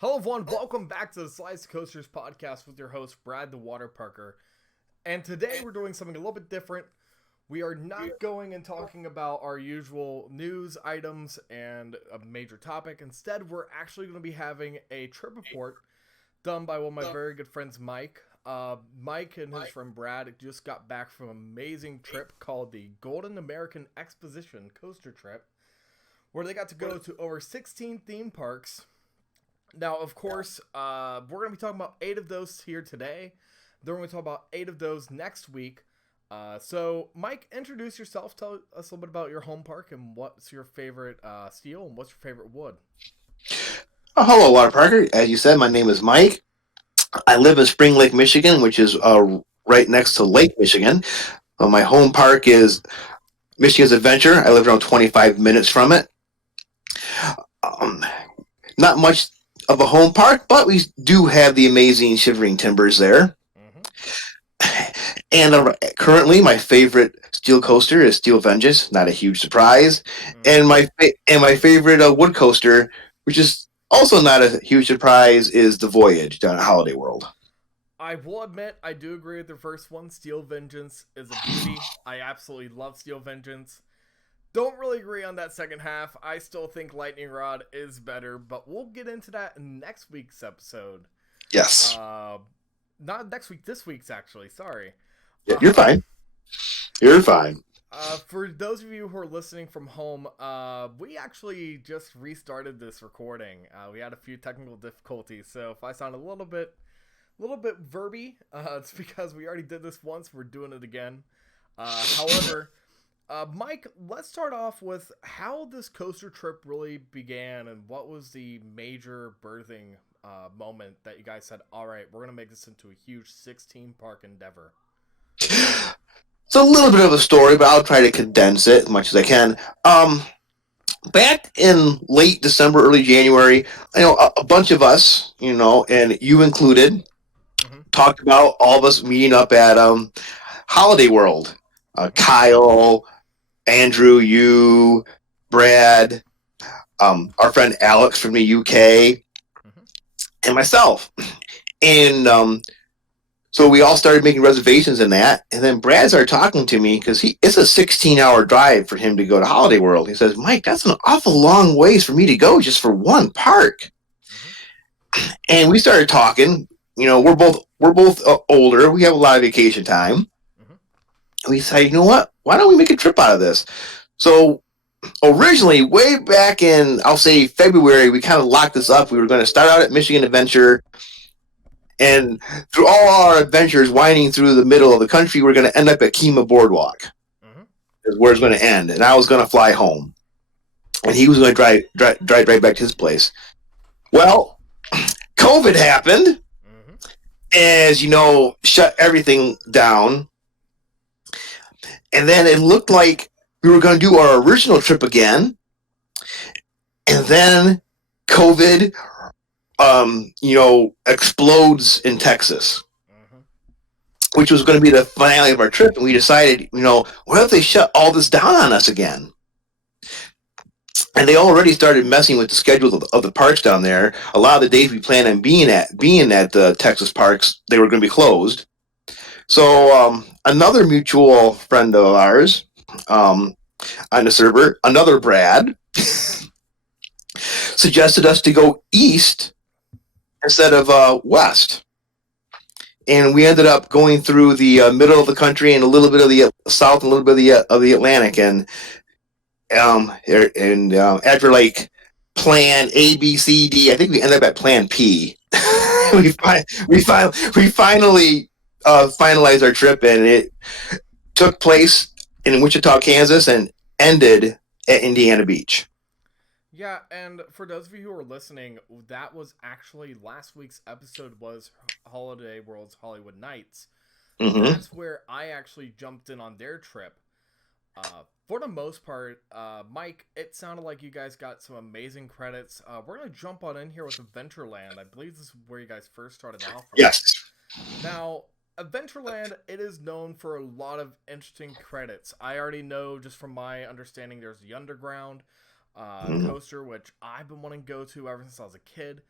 Hello, everyone. Welcome back to the Slice Coasters podcast with your host, Brad the Waterparker. And today we're doing something a little bit different. We are not going and talking about our usual news items and a major topic. Instead, we're actually going to be having a trip report done by one of my very good friends, Mike. Mike and his friend Brad just got back from an amazing trip called the Golden American Exposition coaster trip, where they got to go to over 16 theme parks. Now, of course, we're going to be talking about 8 of those here today. Then we're going to talk about 8 of those next week. So, Mike, introduce yourself. Tell us a little bit about your home park and what's your favorite steel and what's your favorite wood. Oh, hello, Waterparker. As you said, my name is Mike. I live in Spring Lake, Michigan, which is right next to Lake Michigan. My home park is Michigan's Adventure. I live around 25 minutes from it. Um, Not much of a home park, but we do have the amazing Shivering Timbers there. And currently, my favorite steel coaster is Steel Vengeance. Not a huge surprise. And my favorite wood coaster, which is also not a huge surprise, is the Voyage down at Holiday World. I will admit, I do agree with the first one. Steel Vengeance is a beauty. I absolutely love Steel Vengeance. Don't really agree on that second half. I still think Lightning Rod is better, but we'll get into that in next week's episode. Yes. Not next week, this week's actually. Sorry. Yeah, you're fine. You're fine. For those of you who are listening from home, we actually just restarted this recording. We had a few technical difficulties, so if I sound a little bit verby, it's because we already did this once. We're doing it again. However, Mike, let's start off with how this coaster trip really began and what was the major birthing moment that you guys said, all right, we're going to make this into a huge 16-park endeavor. It's a little bit of a story, but I'll try to condense it as much as I can. Back in late December, early January, a bunch of us, and you included, talked about all of us meeting up at Holiday World. Kyle, Andrew, you, Brad, our friend Alex from the UK, and myself. And so we all started making reservations in that. And then Brad started talking to me because it's a 16-hour drive for him to go to Holiday World. He says, Mike, that's an awful long ways for me to go just for one park. And we started talking. We're both older. We have a lot of vacation time. We decided, you know what? Why don't we make a trip out of this? So originally, way back in, I'll say February, we kind of locked this up. We were going to start out at Michigan Adventure, and through all our adventures, winding through the middle of the country, we're going to end up at Kemah Boardwalk. Is where it's going to end, and I was going to fly home, and he was going to drive right back to his place. Well, COVID happened, as you know, shut everything down. And then it looked like we were going to do our original trip again. And then COVID, explodes in Texas, which was going to be the finale of our trip. And we decided, what if they shut all this down on us again? And they already started messing with the schedule of the parks down there. A lot of the days we planned on being at the Texas parks, they were going to be closed. So another mutual friend of ours on the server, another Brad, suggested us to go east instead of west. And we ended up going through the middle of the country and a little bit of the south and a little bit of the Atlantic. And after like plan A, B, C, D, I think we ended up at plan P. we finally finalized our trip, and it took place in Wichita, Kansas, and ended at Indiana Beach. Yeah, and for those of you who are listening, that was actually last week's episode was Holiday World's Hollywood Nights. That's where I actually jumped in on their trip. For the most part, Mike, it sounded like you guys got some amazing credits. We're going to jump on in here with Adventureland. I believe this is where you guys first started off. Yes. Now, Adventureland, it is known for a lot of interesting credits. I already know, just from my understanding, there's the Underground coaster, which I've been wanting to go to ever since I was a kid.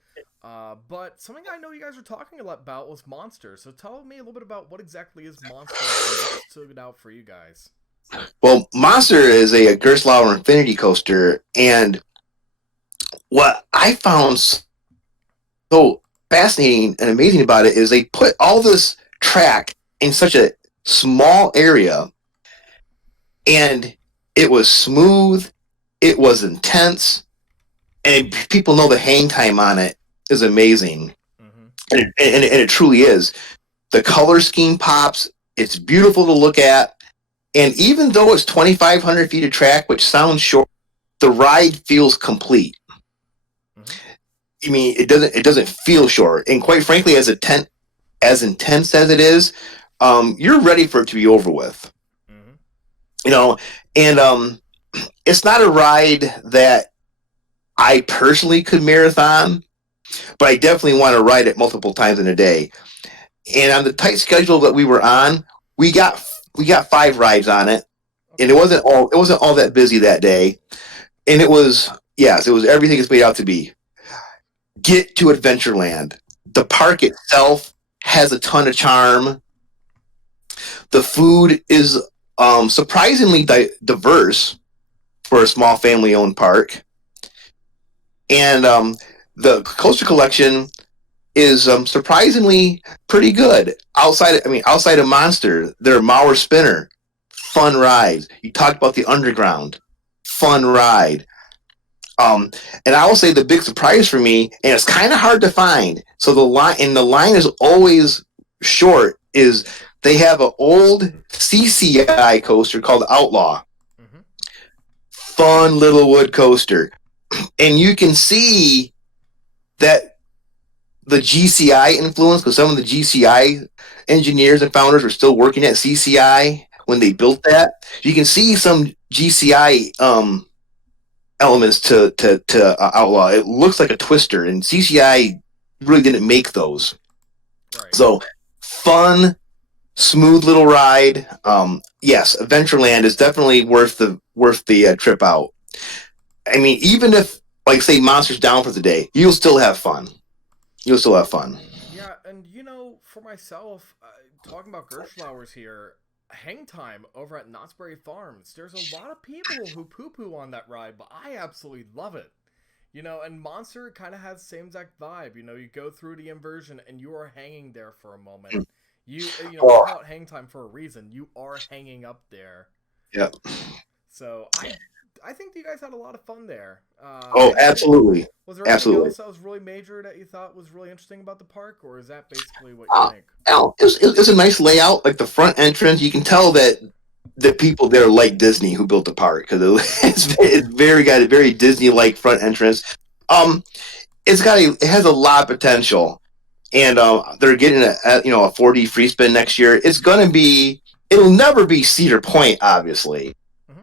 But something I know you guys were talking a lot about was Monster. So tell me a little bit about what exactly is Monster and what stood out for you guys. Well, Monster is a Gerstlauer Infinity coaster, and what I found so fascinating and amazing about it is they put all this track in such a small area, and it was smooth, it was intense, and people know the hang time on it is amazing, Mm-hmm. and it truly is. The color scheme pops. It's beautiful to look at, and even though it's 2,500 feet of track, which sounds short, the ride feels complete. Mm-hmm. I mean, it doesn't feel short, and quite frankly, as intense as it is, you're ready for it to be over with. Mm-hmm. You know, and it's not a ride that I personally could marathon, but I definitely want to ride it multiple times in a day. And on the tight schedule that we were on, we got we got 5 rides on it, and Okay. it wasn't all that busy that day. And it was, yes, it was everything it's made out to be. Get to Adventureland. The park itself has a ton of charm. The food is surprisingly diverse for a small family-owned park, and the coaster collection is surprisingly pretty good. Outside of Monster, their Mauer Spinner, fun ride. You talked about the Underground, fun ride. Um, and I will say the big surprise for me, and it's kind of hard to find. So the line is always short. Is they have an old CCI coaster called Outlaw, Mm-hmm. fun little wood coaster, and you can see that the GCI influence, because some of the GCI engineers and founders were still working at CCI when they built that. You can see some GCI elements to Outlaw. It looks like a twister, and CCI really didn't make those. Right. So fun, smooth little ride. Yes, Adventureland is definitely worth the trip out. I mean, even if, like, say Monster's down for the day, you'll still have fun. You'll still have fun. Yeah, and for myself, talking about Gerschlauers here, hang time over at Knott's Berry Farms. There's a lot of people who poo-poo on that ride, but I absolutely love it. And Monster kind of has the same exact vibe. You go through the inversion and you are hanging there for a moment. We Oh, call it hang time for a reason. You are hanging up there. yeah. So I think you guys had a lot of fun there. Oh, Anything absolutely. Was there anything Absolutely. else that was really major that you thought was really interesting about the park, or is that basically what you Uh, think? it was a nice layout. Like the front entrance, you can tell that the people there like Disney who built the park because it's got a very Disney-like front entrance. Um, it has a lot of potential, and they're getting a 4D free spin next year. It'll never be Cedar Point, obviously, Hmm.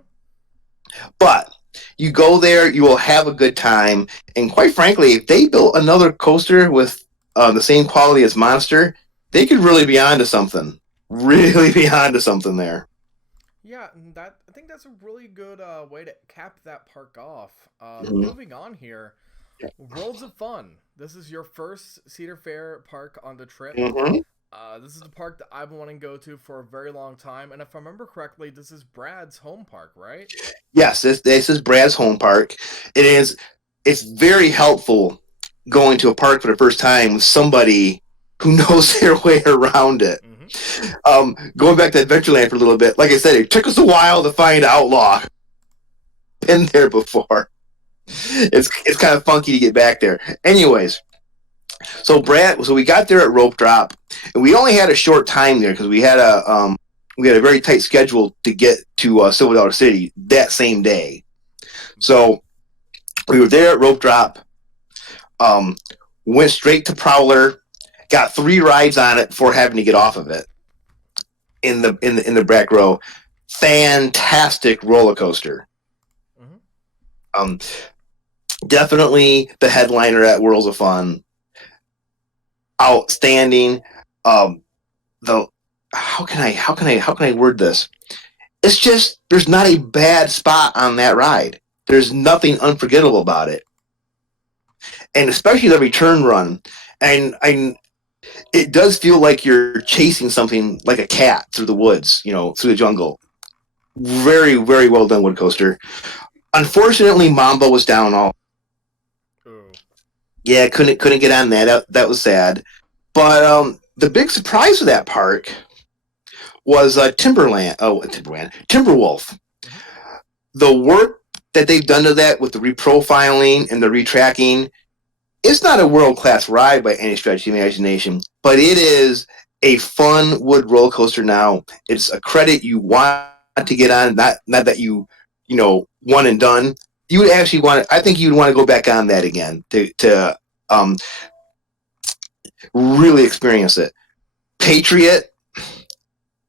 but you go there, you will have a good time. And quite frankly, if they built another coaster with the same quality as Monster, they could really be onto something. Really be onto something there. Yeah, and I think that's a really good way to cap that park off. Mm-hmm. Moving on here, Worlds of Fun. This is your first Cedar Fair park on the trip. Mm-hmm. This is the park that I've been wanting to go to for a very long time, and if I remember correctly, this is Brad's home park, right? Yes, this is Brad's home park. It is. It's very helpful going to a park for the first time with somebody who knows their way around it. Mm-hmm. Going back to Adventureland for a little bit, like I said, it took us a while to find Outlaw. Been there before. It's kind of funky to get back there. Anyways, so we got there at rope drop, and we only had a short time there because we had a very tight schedule to get to Silver Dollar City that same day. So we were there at rope drop. Um, went straight to Prowler. Got 3 rides on it before having to get off of it in the back row. Fantastic roller coaster. Mm-hmm. Um, definitely the headliner at Worlds of Fun. Outstanding. The how can I word this? It's just there's not a bad spot on that ride. There's nothing unforgettable about it. and especially the return run. And it does feel like you're chasing something like a cat through the woods, through the jungle. Very, very well done wood coaster. Unfortunately, Mamba was down all. Ooh. Yeah, couldn't get on that. That was sad. But the big surprise of that park was Timberwolf. Mm-hmm. The work that they've done to that with the reprofiling and the retracking, it's not a world-class ride by any stretch of the imagination, but it is a fun wood roller coaster now. It's a credit you want to get on, not that one and done. You would actually I think you'd want to go back on that again to really experience it. Patriot,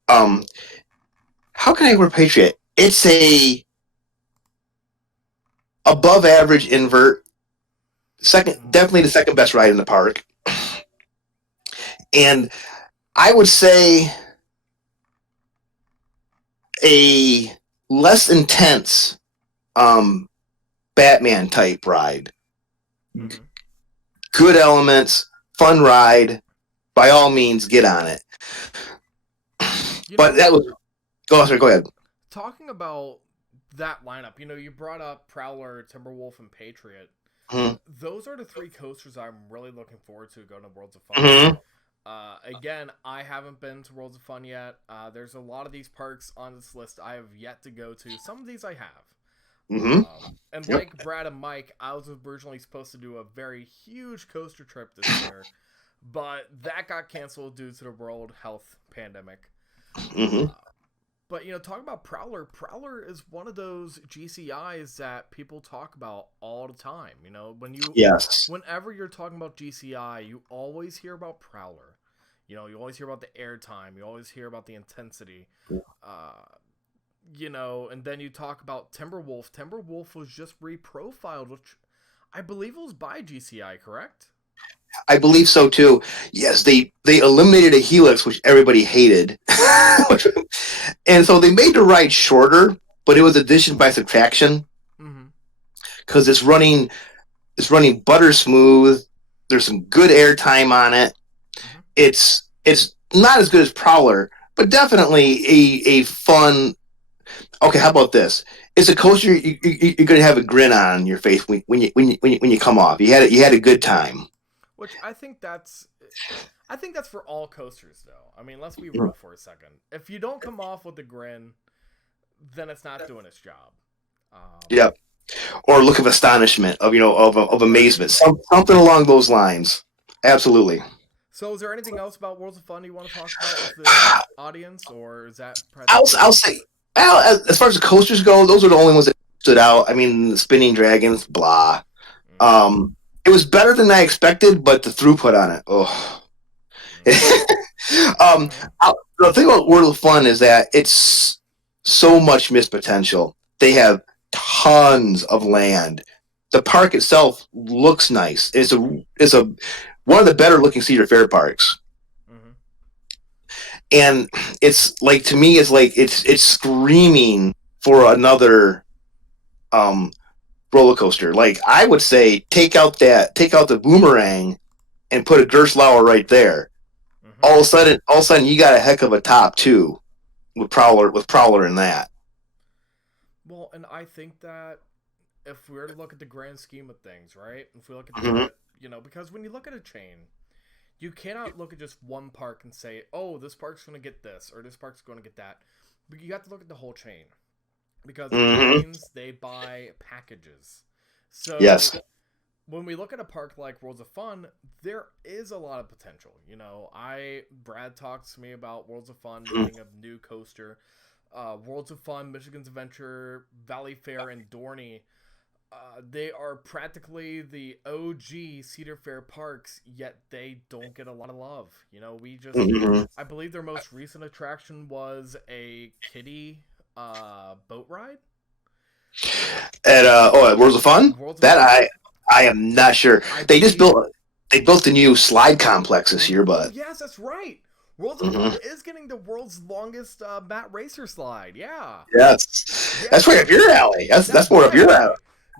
how can I word Patriot? It's a above average invert. Definitely the second best ride in the park. And I would say a less intense Batman type ride. Mm-hmm. Good elements, fun ride. By all means, get on it. But that was... Go ahead. Talking about that lineup, you brought up Prowler, Timberwolf, and Patriot. Mm-hmm. Those are the three coasters I'm really looking forward to going to Worlds of Fun. Mm-hmm. Again, I haven't been to Worlds of Fun yet. There's a lot of these parks on this list I have yet to go to. Some of these I have. Mm-hmm. And like Brad and Mike, I was originally supposed to do a very huge coaster trip this year, but that got canceled due to the world health pandemic. Mm-hmm. But, talking about Prowler is one of those GCIs that people talk about all the time. Whenever you're talking about GCI, you always hear about Prowler. You always hear about the airtime. You always hear about the intensity. And then you talk about Timberwolf. Timberwolf was just reprofiled, which I believe was by GCI, correct? I believe so too. Yes, they eliminated a helix, which everybody hated, and so they made the ride shorter. But it was addition by subtraction because it's running butter smooth. There's some good airtime on it. Mm-hmm. It's not as good as Prowler, but definitely a fun. Okay, how about this? It's a coaster you're going to have a grin on your face when you come off. You had a good time. Which I think that's for all coasters, though. I mean, let's be real for a second. If you don't come off with a grin, then it's not doing its job. Yep. Or look of astonishment, of amazement, something along those lines. Absolutely. So, is there anything else about Worlds of Fun you want to talk about with the audience, or is that? I'll say, as far as the coasters go, those are the only ones that stood out. I mean, the Spinning Dragons, blah. Mm-hmm. It was better than I expected, but the throughput on it, the thing about World of Fun is that it's so much missed potential. They have tons of land. The park itself looks nice. It's one of the better looking Cedar Fair parks. Mm-hmm. And it's like, to me, it's screaming for another roller coaster. Like, I would say take out the Boomerang and put a Gerstlauer right there. Mm-hmm. All of a sudden you got a heck of a top two with Prowler in that. Well, and I think that if we were to look at the grand scheme of things, right? If we look at that, because when you look at a chain, you cannot look at just one park and say, oh, this park's going to get this or this park's going to get that. But you have to look at the whole chain. Because chains, they buy packages. So yes. When we look at a park like Worlds of Fun, there is a lot of potential. Brad talks to me about Worlds of Fun being a new coaster. Worlds of Fun, Michigan's Adventure, Valley Fair, and Dorney. They are practically the OG Cedar Fair parks, yet they don't get a lot of love. I believe their most recent attraction was a kiddie boat ride at Worlds of Fun. I am not sure. They built the new slide complex this year, but yes, that's right. Worlds of Fun is getting the world's longest mat racer slide. Yeah. Yes. That's right up your alley. That's more up your alley.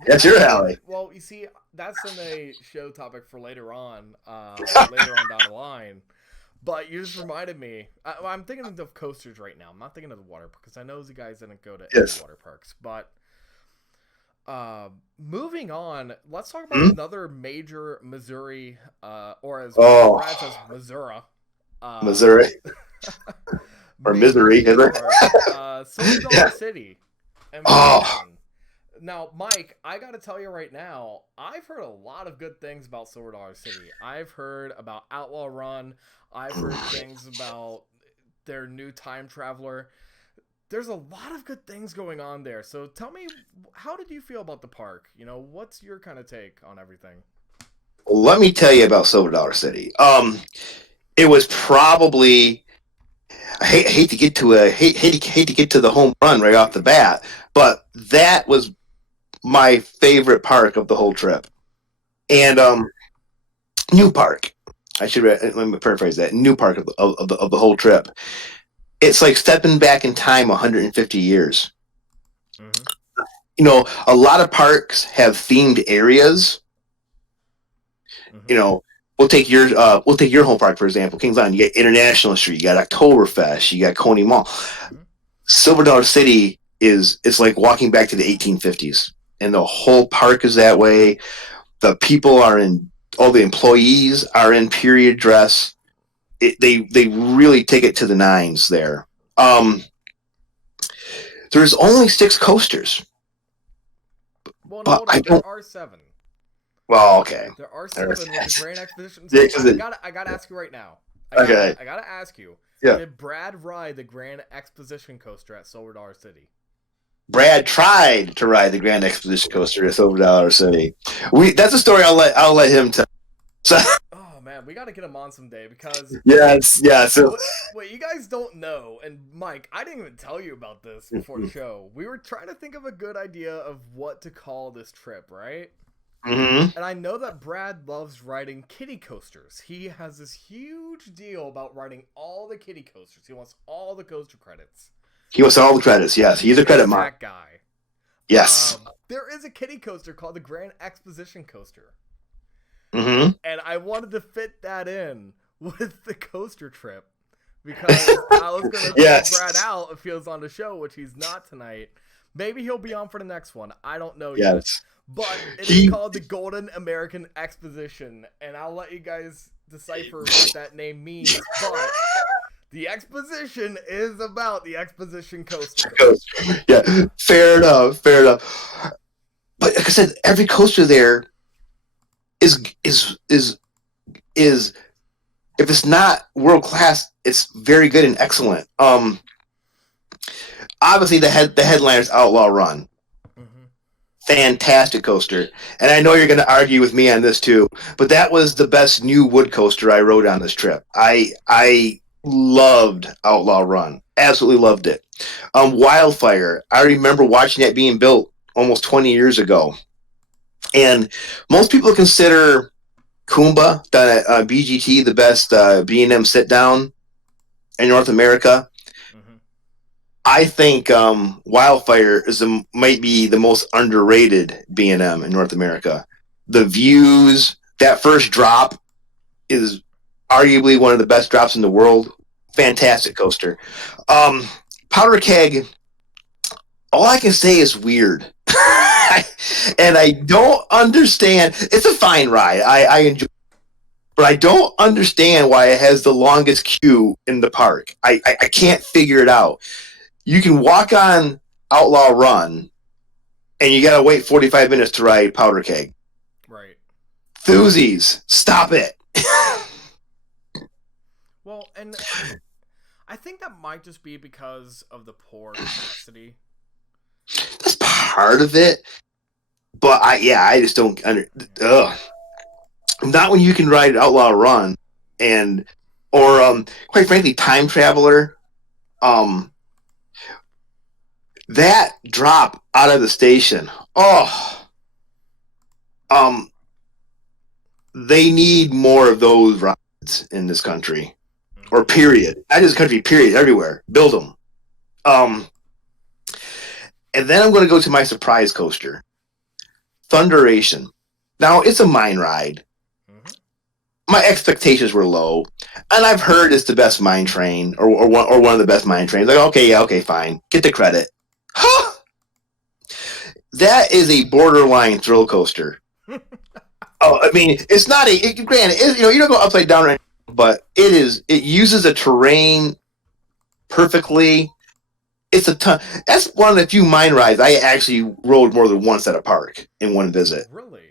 That's your alley. Well, you see, that's in a show topic for later on down the line. But you just reminded me. I'm thinking of the coasters right now. I'm not thinking of the water park because I know the guys didn't go to any Yes. water parks. But moving on, let's talk about another major Missouri, or as Brad says, Missouri. Missouri. Or Misery, is it? Silver Dollar City. And now, Mike, I got to tell you right now, I've heard a lot of good things about Silver Dollar City. I've heard about Outlaw Run. I've heard things about their new time traveler. There's a lot of good things going on there. So tell me, how did you feel about the park? You know, what's your kind of take on everything? Well, let me tell you about Silver Dollar City. It was probably I hate to get to the home run right off the bat, but that was my favorite park of the whole trip. And new park. Let me paraphrase that. New park of the whole trip. It's like stepping back in time 150 years. Mm-hmm. You know, a lot of parks have themed areas. Mm-hmm. You know, we'll take your home park for example, Kings Island. You got International Street, you got Oktoberfest, you got Coney Mall. Mm-hmm. Silver Dollar City it's like walking back to the 1850s, and the whole park is that way. The people all the employees are in period dress. They really take it to the nines there. There's only 6 coasters. Well, no, there are 7. Well, okay. There are 7 with the Grand Exposition. So I gotta ask you right now. I gotta ask you. Yeah. Did Brad ride the Grand Exposition coaster at Silver Dollar City? Brad tried to ride the Grand Exposition coaster at Silver Dollar City. That's a story I'll let him tell. So, oh man, we got to get him on someday because So what you guys don't know, and Mike, I didn't even tell you about this before the show. We were trying to think of a good idea of what to call this trip, right? Mm-hmm. And I know that Brad loves riding kiddie coasters. He has this huge deal about riding all the kiddie coasters. He wants all the coaster credits. He wants all the credits. Yes, he's a credit mark. That guy. Yes. There is a kiddie coaster called the Grand Exposition coaster. Mm-hmm. And I wanted to fit that in with the coaster trip because I was going to tell Brad out if he was on the show, which he's not tonight. Maybe he'll be on for the next one. I don't know yet. But it is called the Golden American Exposition, and I'll let you guys decipher what that name means. But the exposition is about the Exposition coaster. Yeah, fair enough. But like I said, every coaster there is if it's not world class, it's very good and excellent. Obviously the headliner's Outlaw Run. Mm-hmm. Fantastic coaster. And I know you're going to argue with me on this too, but that was the best new wood coaster I rode on this trip. I loved Outlaw Run. Absolutely loved it. Wildfire. I remember watching that being built almost 20 years ago. And most people consider Kumba done at BGT the best B&M sit down in North America. Mm-hmm. I think Wildfire might be the most underrated B&M in North America. The views, that first drop is arguably one of the best drops in the world. Fantastic coaster. Powder Keg, all I can say is weird. And I don't understand. It's a fine ride. I enjoy it. But I don't understand why it has the longest queue in the park. I can't figure it out. You can walk on Outlaw Run, and you got to wait 45 minutes to ride Powder Keg. Right. Thuzies, stop it. Well, and I think that might just be because of the poor capacity. That's part of it. But I just don't not when you can ride Outlaw Run or quite frankly Time Traveler. That drop out of the station. They need more of those rides in this country, or period. Not just country, period. Everywhere, build them. And then I'm going to go to my surprise coaster, Thunderation. Now, it's a mine ride. Mm-hmm. My expectations were low, and I've heard it's the best mine train, or one of the best mine trains. Like, okay, yeah, okay, fine, get the credit. Huh? That is a borderline thrill coaster. Oh, I mean, it's not granted, you don't go upside down, right, but it uses a terrain perfectly. It's a ton. That's one of the few mine rides I actually rode more than once at a park in one visit. Really?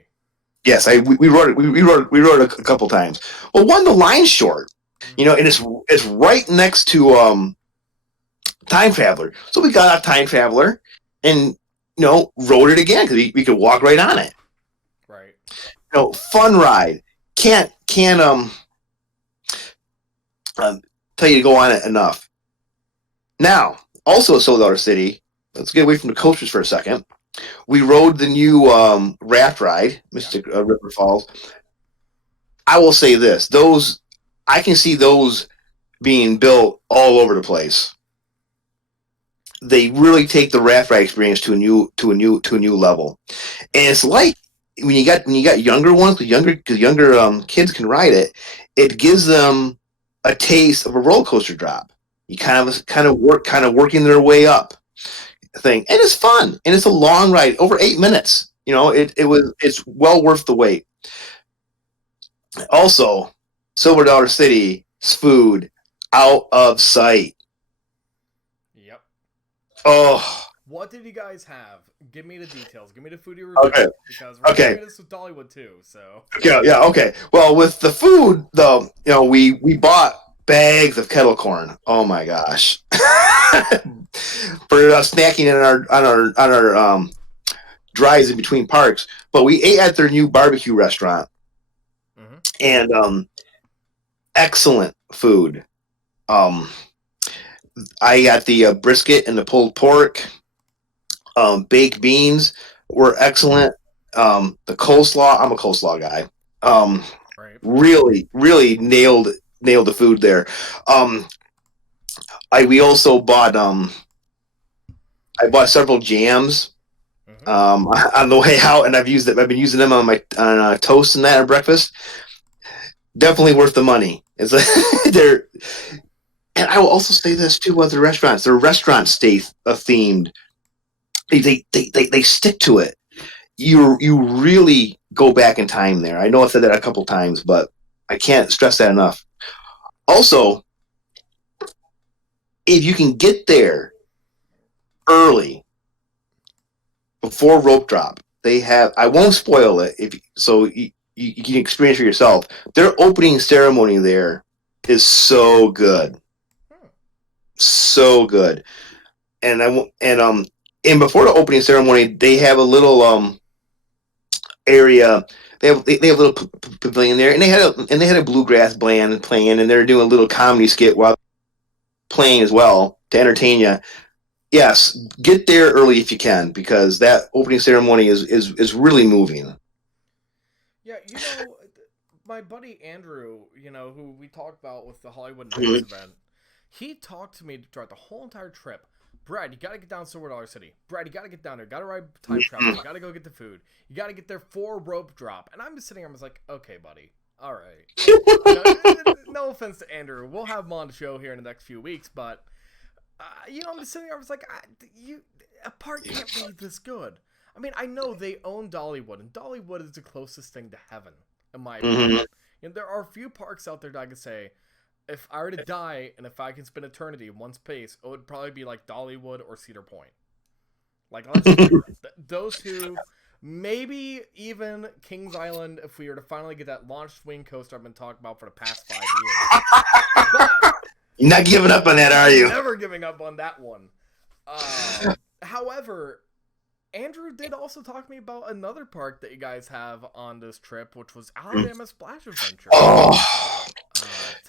Yes, we rode it. We rode it a couple times. Well, one, the line's short, Mm-hmm. and it's right next to Time Traveler. So we got off Time Traveler and rode it again because we could walk right on it. Right. Fun ride. Can't tell you to go on it enough. Now, also Solar City. Let's get away from the coasters for a second. We rode the new raft ride, Mystic River Falls. I will say this: I can see those being built all over the place. They really take the raft ride experience to a new level, and it's like when you got younger ones, because younger kids can ride it. It gives them a taste of a roller coaster drop. You kind of working their way up thing, and it's fun, and it's a long ride, over 8 minutes. It's well worth the wait. Also, Silver Dollar City's food out of sight. Yep. Oh, What did you guys have? Give me the details. Give me the foodie review. okay, Because we're okay. doing this with Dollywood too, so. Yeah, okay. Well, with the food, though, we bought bags of kettle corn. Oh my gosh, for snacking on our drives in between parks. But we ate at their new barbecue restaurant, Mm-hmm. and excellent food. Um, I got the brisket and the pulled pork. Baked beans were excellent. The coleslaw. I'm a coleslaw guy. Right. Really, really nailed the food there. Um, we also bought I bought several jams Mm-hmm. on the way out, and I've been using them on toast and that at breakfast. Definitely worth the money. It's they're, and I will also say this too about the restaurants. Their restaurants stay themed. They stick to it. You really go back in time there. I know I've said that a couple times, but I can't stress that enough. Also, if you can get there early before rope drop, they have. I won't spoil it so you can experience for yourself. Their opening ceremony there is so good, so good. And I won't- and before the opening ceremony, they have a little area. They have a little pavilion there, and they had a bluegrass band playing, and they're doing a little comedy skit while playing as well to entertain you. Yes, get there early if you can, because that opening ceremony is really moving. Yeah, my buddy Andrew, who we talked about with the Hollywood Nights Mhm. event, he talked to me throughout the whole entire trip. Brad, you gotta get down to Silver Dollar City. Brad, you gotta get down there. Gotta ride time travel. You gotta go get the food. You gotta get there for rope drop. And I'm just sitting here. I was like, okay, buddy. All right. No offense to Andrew. We'll have him on the show here in the next few weeks. But, I'm just sitting there. I was like, a park can't be this good. I mean, I know they own Dollywood, and Dollywood is the closest thing to heaven, in my opinion. There are a few parks out there that I could say, if I were to die and if I can spend eternity in one space, it would probably be like Dollywood or Cedar Point. Like, let's just be honest. Those two, maybe even Kings Island if we were to finally get that launch swing coaster I've been talking about for the past 5 years. But You're not giving up on that, are you? never giving up on that one. However, Andrew did also talk to me about another park that you guys have on this trip, which was Alabama Splash Adventure. Oh,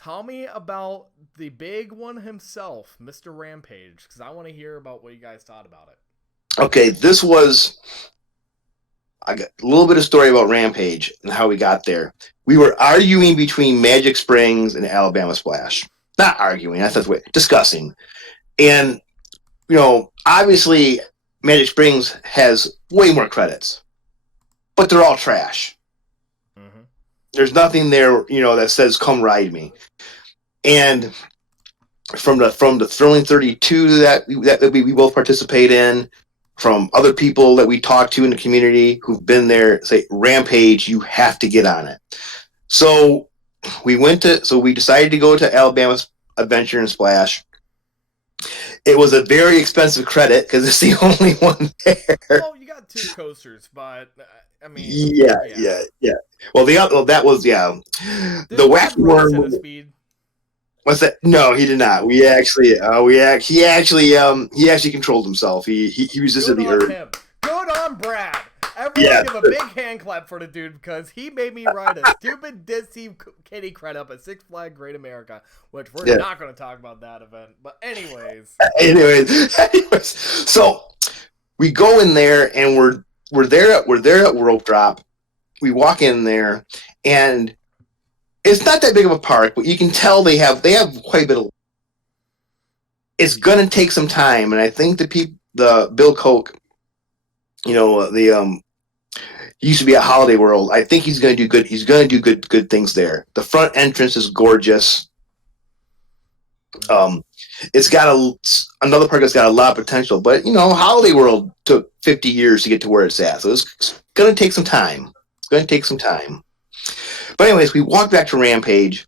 Tell me about the big one himself, Mr. Rampage, because I want to hear about what you guys thought about it. okay. I got a little bit of story about Rampage and how we got there. We were arguing between Magic Springs and Alabama Splash. Not arguing, that's the way, discussing. And, obviously Magic Springs has way more credits, but they're all trash. There's nothing there, that says "Come ride me." And from the Thrilling 32 that we both participate in, from other people that we talk to in the community who've been there, say Rampage, you have to get on it. So we decided to go to Alabama's Adventure and Splash. It was a very expensive credit because it's the only one there. Well, you got 2 coasters, but I mean, Yeah. Well, that was Did the Brad wacky race at worm. a speed? What's that? No, he did not. He actually controlled himself. He resisted Good the on urge. him. Good on Brad. Everyone Yeah. give a big hand clap for the dude because he made me ride a stupid Disney kitty credit up at Six Flags Great America, which we're not going to talk about that event. But anyways, so we go in there and we're there at Rope Drop. We walk in there and it's not that big of a park, but you can tell they have quite a bit of. It's gonna take some time, and I think the Bill Koch, the he used to be at Holiday World. I think he's gonna do good. He's gonna do good things there. The front entrance is gorgeous. It's got another park that's got a lot of potential, but Holiday World took 50 years to get to where it's at, so it's gonna take some time. But anyways, we walk back to Rampage,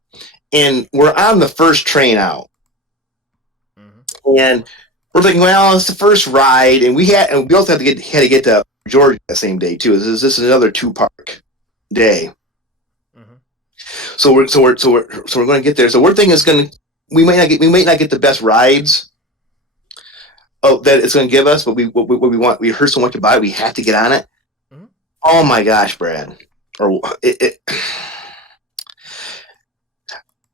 and we're on the first train out, and we're thinking, well, it's the first ride, and we also had to get to Georgia that same day too. This is another 2-park day. So we're going to get there. So we're thinking we might not get the best rides that it's going to give us, but what we want. We heard so much about it, we have to get on it. Oh my gosh, Brad!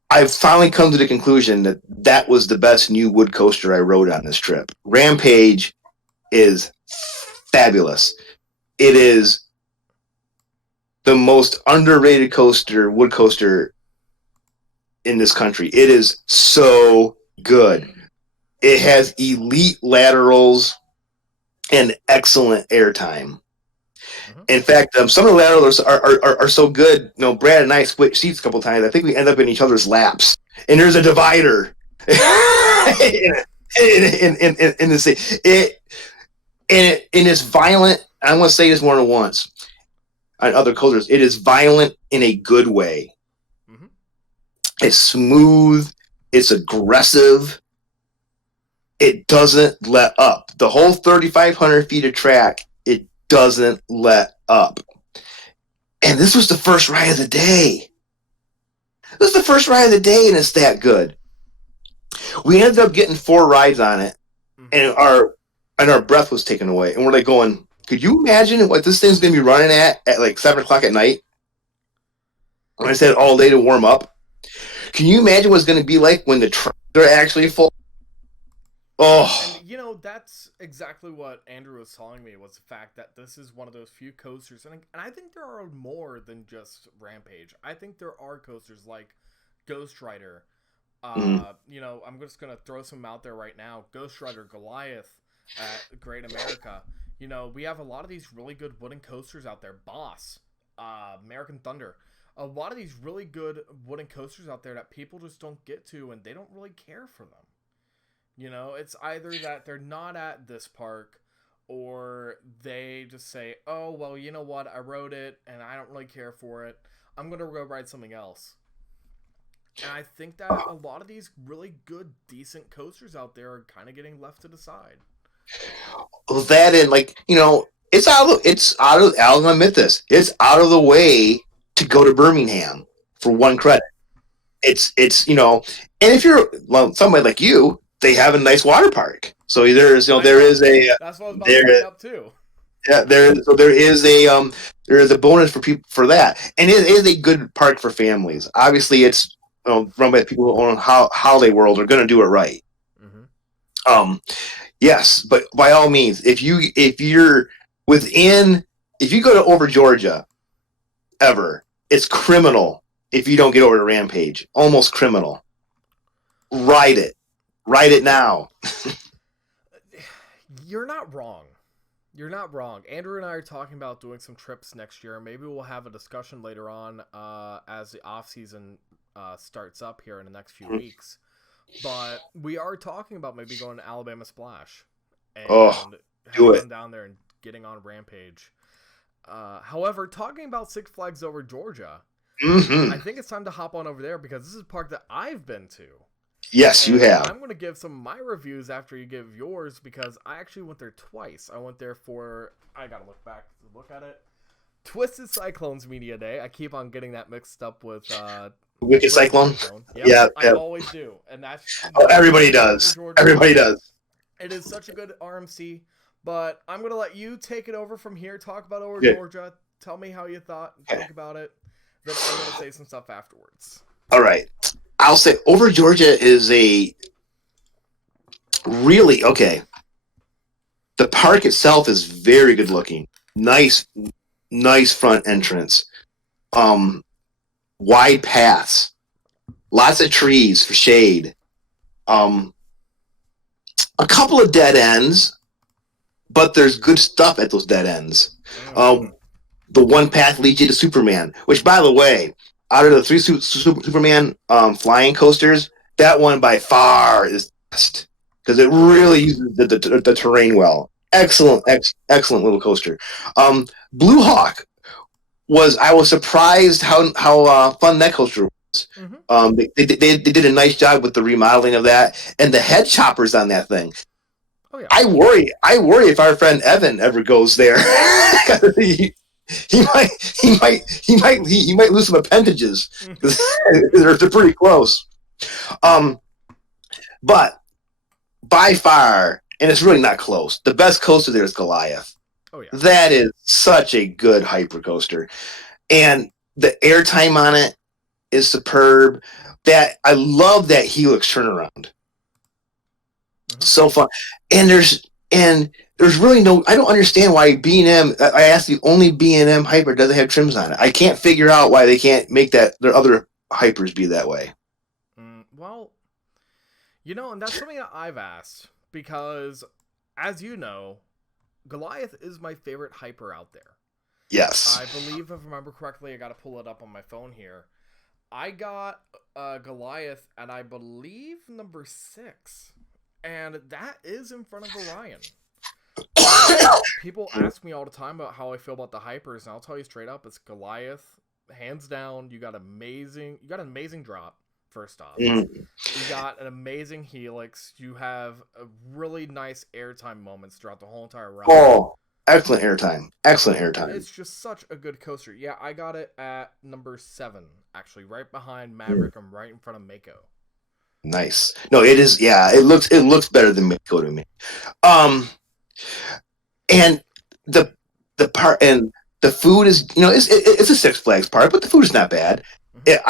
I've finally come to the conclusion that was the best new wood coaster I rode on this trip. Rampage is fabulous. It is the most underrated wood coaster in this country. It is so good. It has elite laterals and excellent airtime. In fact, some of the laterals are so good. Brad and I split seats a couple times. I think we end up in each other's laps, and there's a divider in the seat. It is violent. I'm going to say this more than once on other coasters. It is violent in a good way. It's smooth. It's aggressive. It doesn't let up. The whole 3,500 feet of track, it doesn't let up. And this was the first ride of the day. And it's that good. We ended up getting 4 rides on it, and our breath was taken away. And we're like going, could you imagine what this thing's going to be running at like 7 o'clock at night? When I said all day to warm up. Can you imagine what it's going to be like when the tracks are actually full? Oh. And, that's exactly what Andrew was telling me, was the fact that this is one of those few coasters. And I think there are more than just Rampage. I think there are coasters like Ghost Rider. I'm just going to throw some out there right now. Ghost Rider, Goliath at Great America. We have a lot of these really good wooden coasters out there. Boss, American Thunder. A lot of these really good wooden coasters out there that people just don't get to, and they don't really care for them. It's either that they're not at this park, or they just say, oh, well, you know what? I rode it, and I don't really care for it. I'm going to go ride something else. And I think that a lot of these really good, decent coasters out there are kind of getting left to the side. Well, that and it's out of. I'll admit this. It's out of the way to go to Birmingham for one credit. It's and if you're somebody like you, they have a nice water park. So there is there is a that's what I was about to bring up too. Yeah, there is a bonus for people for that, and it is a good park for families. Obviously, it's run by people who own Holiday World are going to do it right. Yes, but by all means, if you go to over Georgia, it's criminal if you don't get over to Rampage. Almost criminal. Ride it now. You're not wrong. You're not wrong. Andrew and I are talking about doing some trips next year. Maybe we'll have a discussion later on as the off season starts up here in the next few weeks. But we are talking about maybe going to Alabama Splash and do heading it. on down there and getting on Rampage. However, talking about Six Flags Over Georgia, I think it's time to hop on over there because this is a park that I've been to. Yes, you have. I'm going to give some of my reviews after you give yours because I actually went there twice. I went there for, I got to look back to look at it, Twisted Cyclones Media Day. I keep on getting that mixed up with Wicked Cyclone? Yep, Yeah. I always do. And that's Everybody does. Everybody does. It is such a good RMC, but I'm going to let you take it over from here. Talk about Over Georgia. Tell me how you thought. Think about it. Then I'm going to say some stuff afterwards. All right. I'll say Over Georgia is a really okay. The park itself is very good looking. Nice front entrance. Wide paths. Lots of trees for shade. A couple of dead ends, but there's good stuff at those dead ends. The one path leads you to Superman, which, by the way, out of the three Superman flying coasters, that one by far is best because it really uses the terrain well. Excellent little coaster. Blue Hawk I was surprised how fun that coaster was. They did a nice job with the remodeling of that and the head choppers on that thing. Oh, yeah. I worry if our friend Evan ever goes there. He might lose some appendages. They're pretty close. But by far, and it's really not close, the best coaster there is Goliath. Oh, yeah. That is such a good hyper coaster. And the airtime on it is superb. I love that helix turnaround. So fun. And there's really no, I don't understand why B&M, I asked the only B&M hyper doesn't have trims on it. I can't figure out why they can't make their other hypers be that way. Well, and that's something that I've asked because, as you know, Goliath is my favorite hyper out there. Yes. I believe, if I remember correctly, I got to pull it up on my phone here. I got Goliath at, I believe, number 6. And that is in front of Orion. People ask me all the time about how I feel about the hypers, and I'll tell you straight up, it's Goliath, hands down. You got an amazing drop. First off, you got an amazing helix. You have a really nice airtime moments throughout the whole entire ride. Oh, excellent airtime! It's just such a good coaster. Yeah, I got it at number 7, actually, right behind Maverick and right in front of Mako. Nice. No, it is. Yeah, it looks better than Mako to me. And the part and the food is, it's a Six Flags park, but the food is not bad. It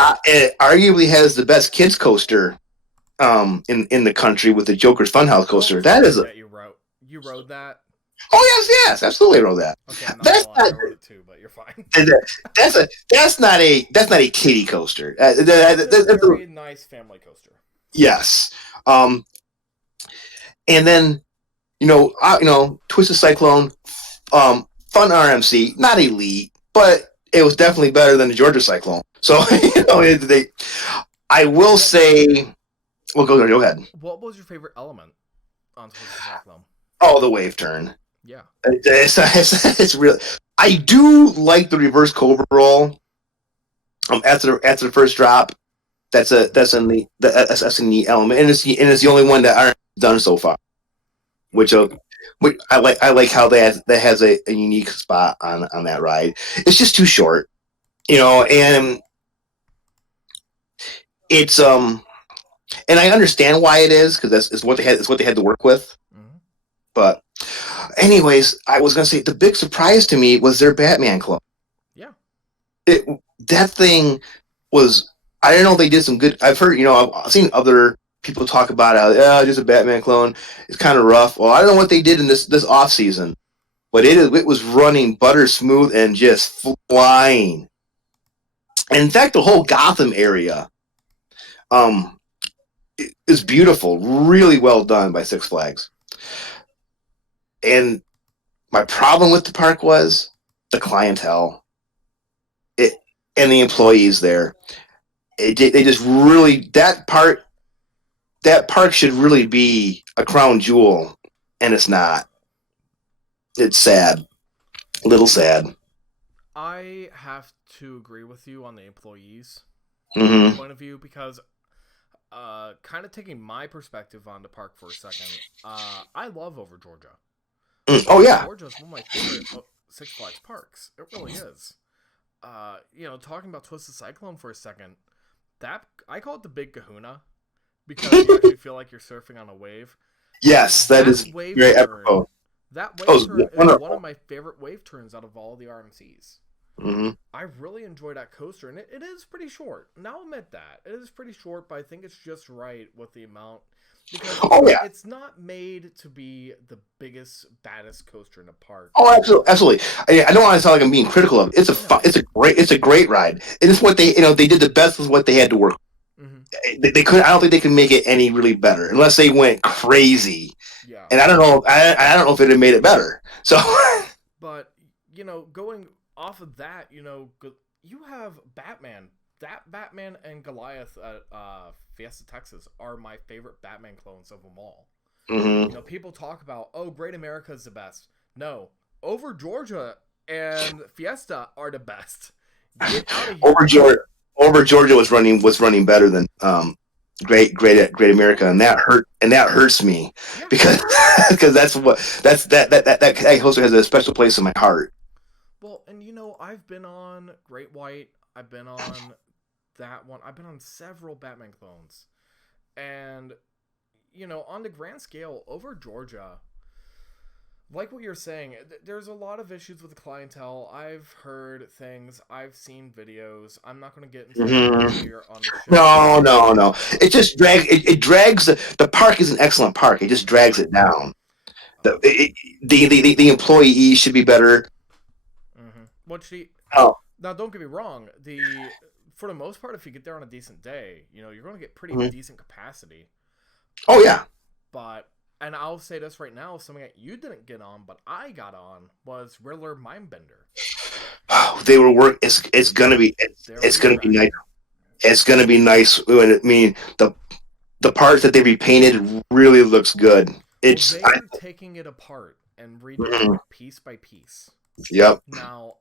arguably has the best kids coaster in the country with the Joker's Funhouse coaster. That is you rode that. Oh yes, absolutely, I rode that. Okay, I rode it too, but you're fine. That's not a kiddie coaster. That's a very nice family coaster. Yes. And then Twisted Cyclone, fun RMC, not elite, but it was definitely better than the Georgia Cyclone. So I will say, well, go ahead. What was your favorite element on Twisted Cyclone? Oh, the wave turn. Yeah, it's real. I do like the reverse cobra roll. After the first drop, that's a neat element, and it's the only one that I've done so far. Which I like how that has a unique spot on that ride. It's just too short, and it's and I understand why it is because it's what they had to work with. But anyways, I was gonna say the big surprise to me was their Batman clone. Yeah, that thing was. I don't know if they did some good. I've heard, I've seen other people talk about how just a Batman clone. It's kind of rough. Well, I don't know what they did in this off season, but it was running butter smooth and just flying. And in fact, the whole Gotham area, is beautiful. Really well done by Six Flags. And My problem with the park was the clientele, it and the employees there. They just really that park should really be a crown jewel, and it's not. It's sad, a little sad. I have to agree with you on the employees Mm-hmm. point of view because kind of taking my perspective on the park for a second, I love Over Georgia. Oh Over yeah, Georgia is one of my favorite Six Flags parks. It really is. Talking about Twisted Cyclone for a second, that I call it the Big Kahuna because you actually feel like you're surfing on a wave. yes, that is Wave very turn, apropos. that That wave was turn is one wonderful. of my favorite wave turns out of all the RMCs. Mm-hmm. I really enjoy that coaster, and it is pretty short. And I'll admit that. It is pretty short, but I think it's just right with the amount. Because Oh yeah. it's not made to be the biggest, baddest coaster in the park. Oh, absolutely, absolutely. I don't want to sound like I'm being critical of it. No. It's a great ride. It is what they did the best with what they had to work. Mm-hmm. They couldn't. I don't think they can make it any really better unless they went crazy. Yeah. And I don't know. I don't know if it had made it better. So. But, going off of that, you have Batman. That Batman and Goliath at Fiesta, Texas are my favorite Batman clones of them all. Mm-hmm. People talk about, oh, Great America is the best. No, Over Georgia and Fiesta are the best. Get out of here. Over Georgia was running better than Great America, and that hurts me Yeah. because that also has a special place in my heart. Well, and I've been on Great White. I've been on that one. I've been on several Batman clones, and on the grand scale, Over Georgia, like what you're saying, there's a lot of issues with the clientele. I've heard things. I've seen videos. I'm not going to get into that here on the show. No. It just drags the park is an excellent park. It just drags it down. Uh, The employees should be better. mm-hmm. Oh. Now, don't get me wrong. For the most part, if you get there on a decent day, you're going to get pretty decent capacity. Oh yeah. And I'll say this right now, something that you didn't get on, but I got on, was Riddler Mindbender. Oh, they were work. It's gonna be nice. It's gonna be nice. I mean, the parts that they repainted really looks good. They're taking it apart and redoing it piece by piece. Yep. Now,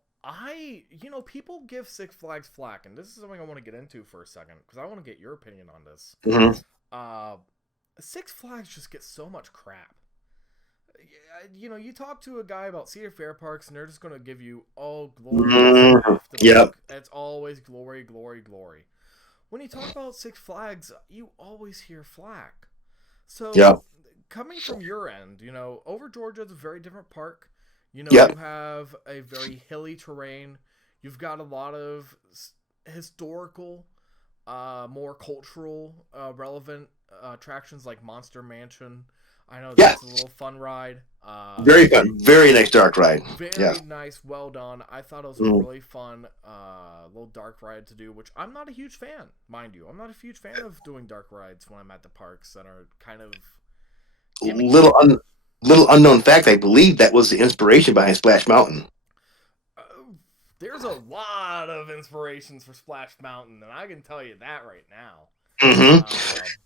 people give Six Flags flack, and this is something I want to get into for a second because I want to get your opinion on this. Mm-hmm. Six Flags just gets so much crap. You talk to a guy about Cedar Fair parks, and they're just going to give you all glory. Yep. It's always glory, glory, glory. When you talk about Six Flags, you always hear flack. So, coming from your end, Over Georgia is a very different park. You have a very hilly terrain. You've got a lot of historical, more cultural, relevant attractions like Monster Mansion. I know that's a little fun ride. Very fun. Very nice dark ride. Very nice. Well done. I thought it was a really fun little dark ride to do, which I'm not a huge fan, mind you. I'm not a huge fan of doing dark rides when I'm at the parks that are kind of gimmicky. Little unknown fact, I believe that was the inspiration behind Splash Mountain. There's a lot of inspirations for Splash Mountain, and I can tell you that right now. Mm-hmm.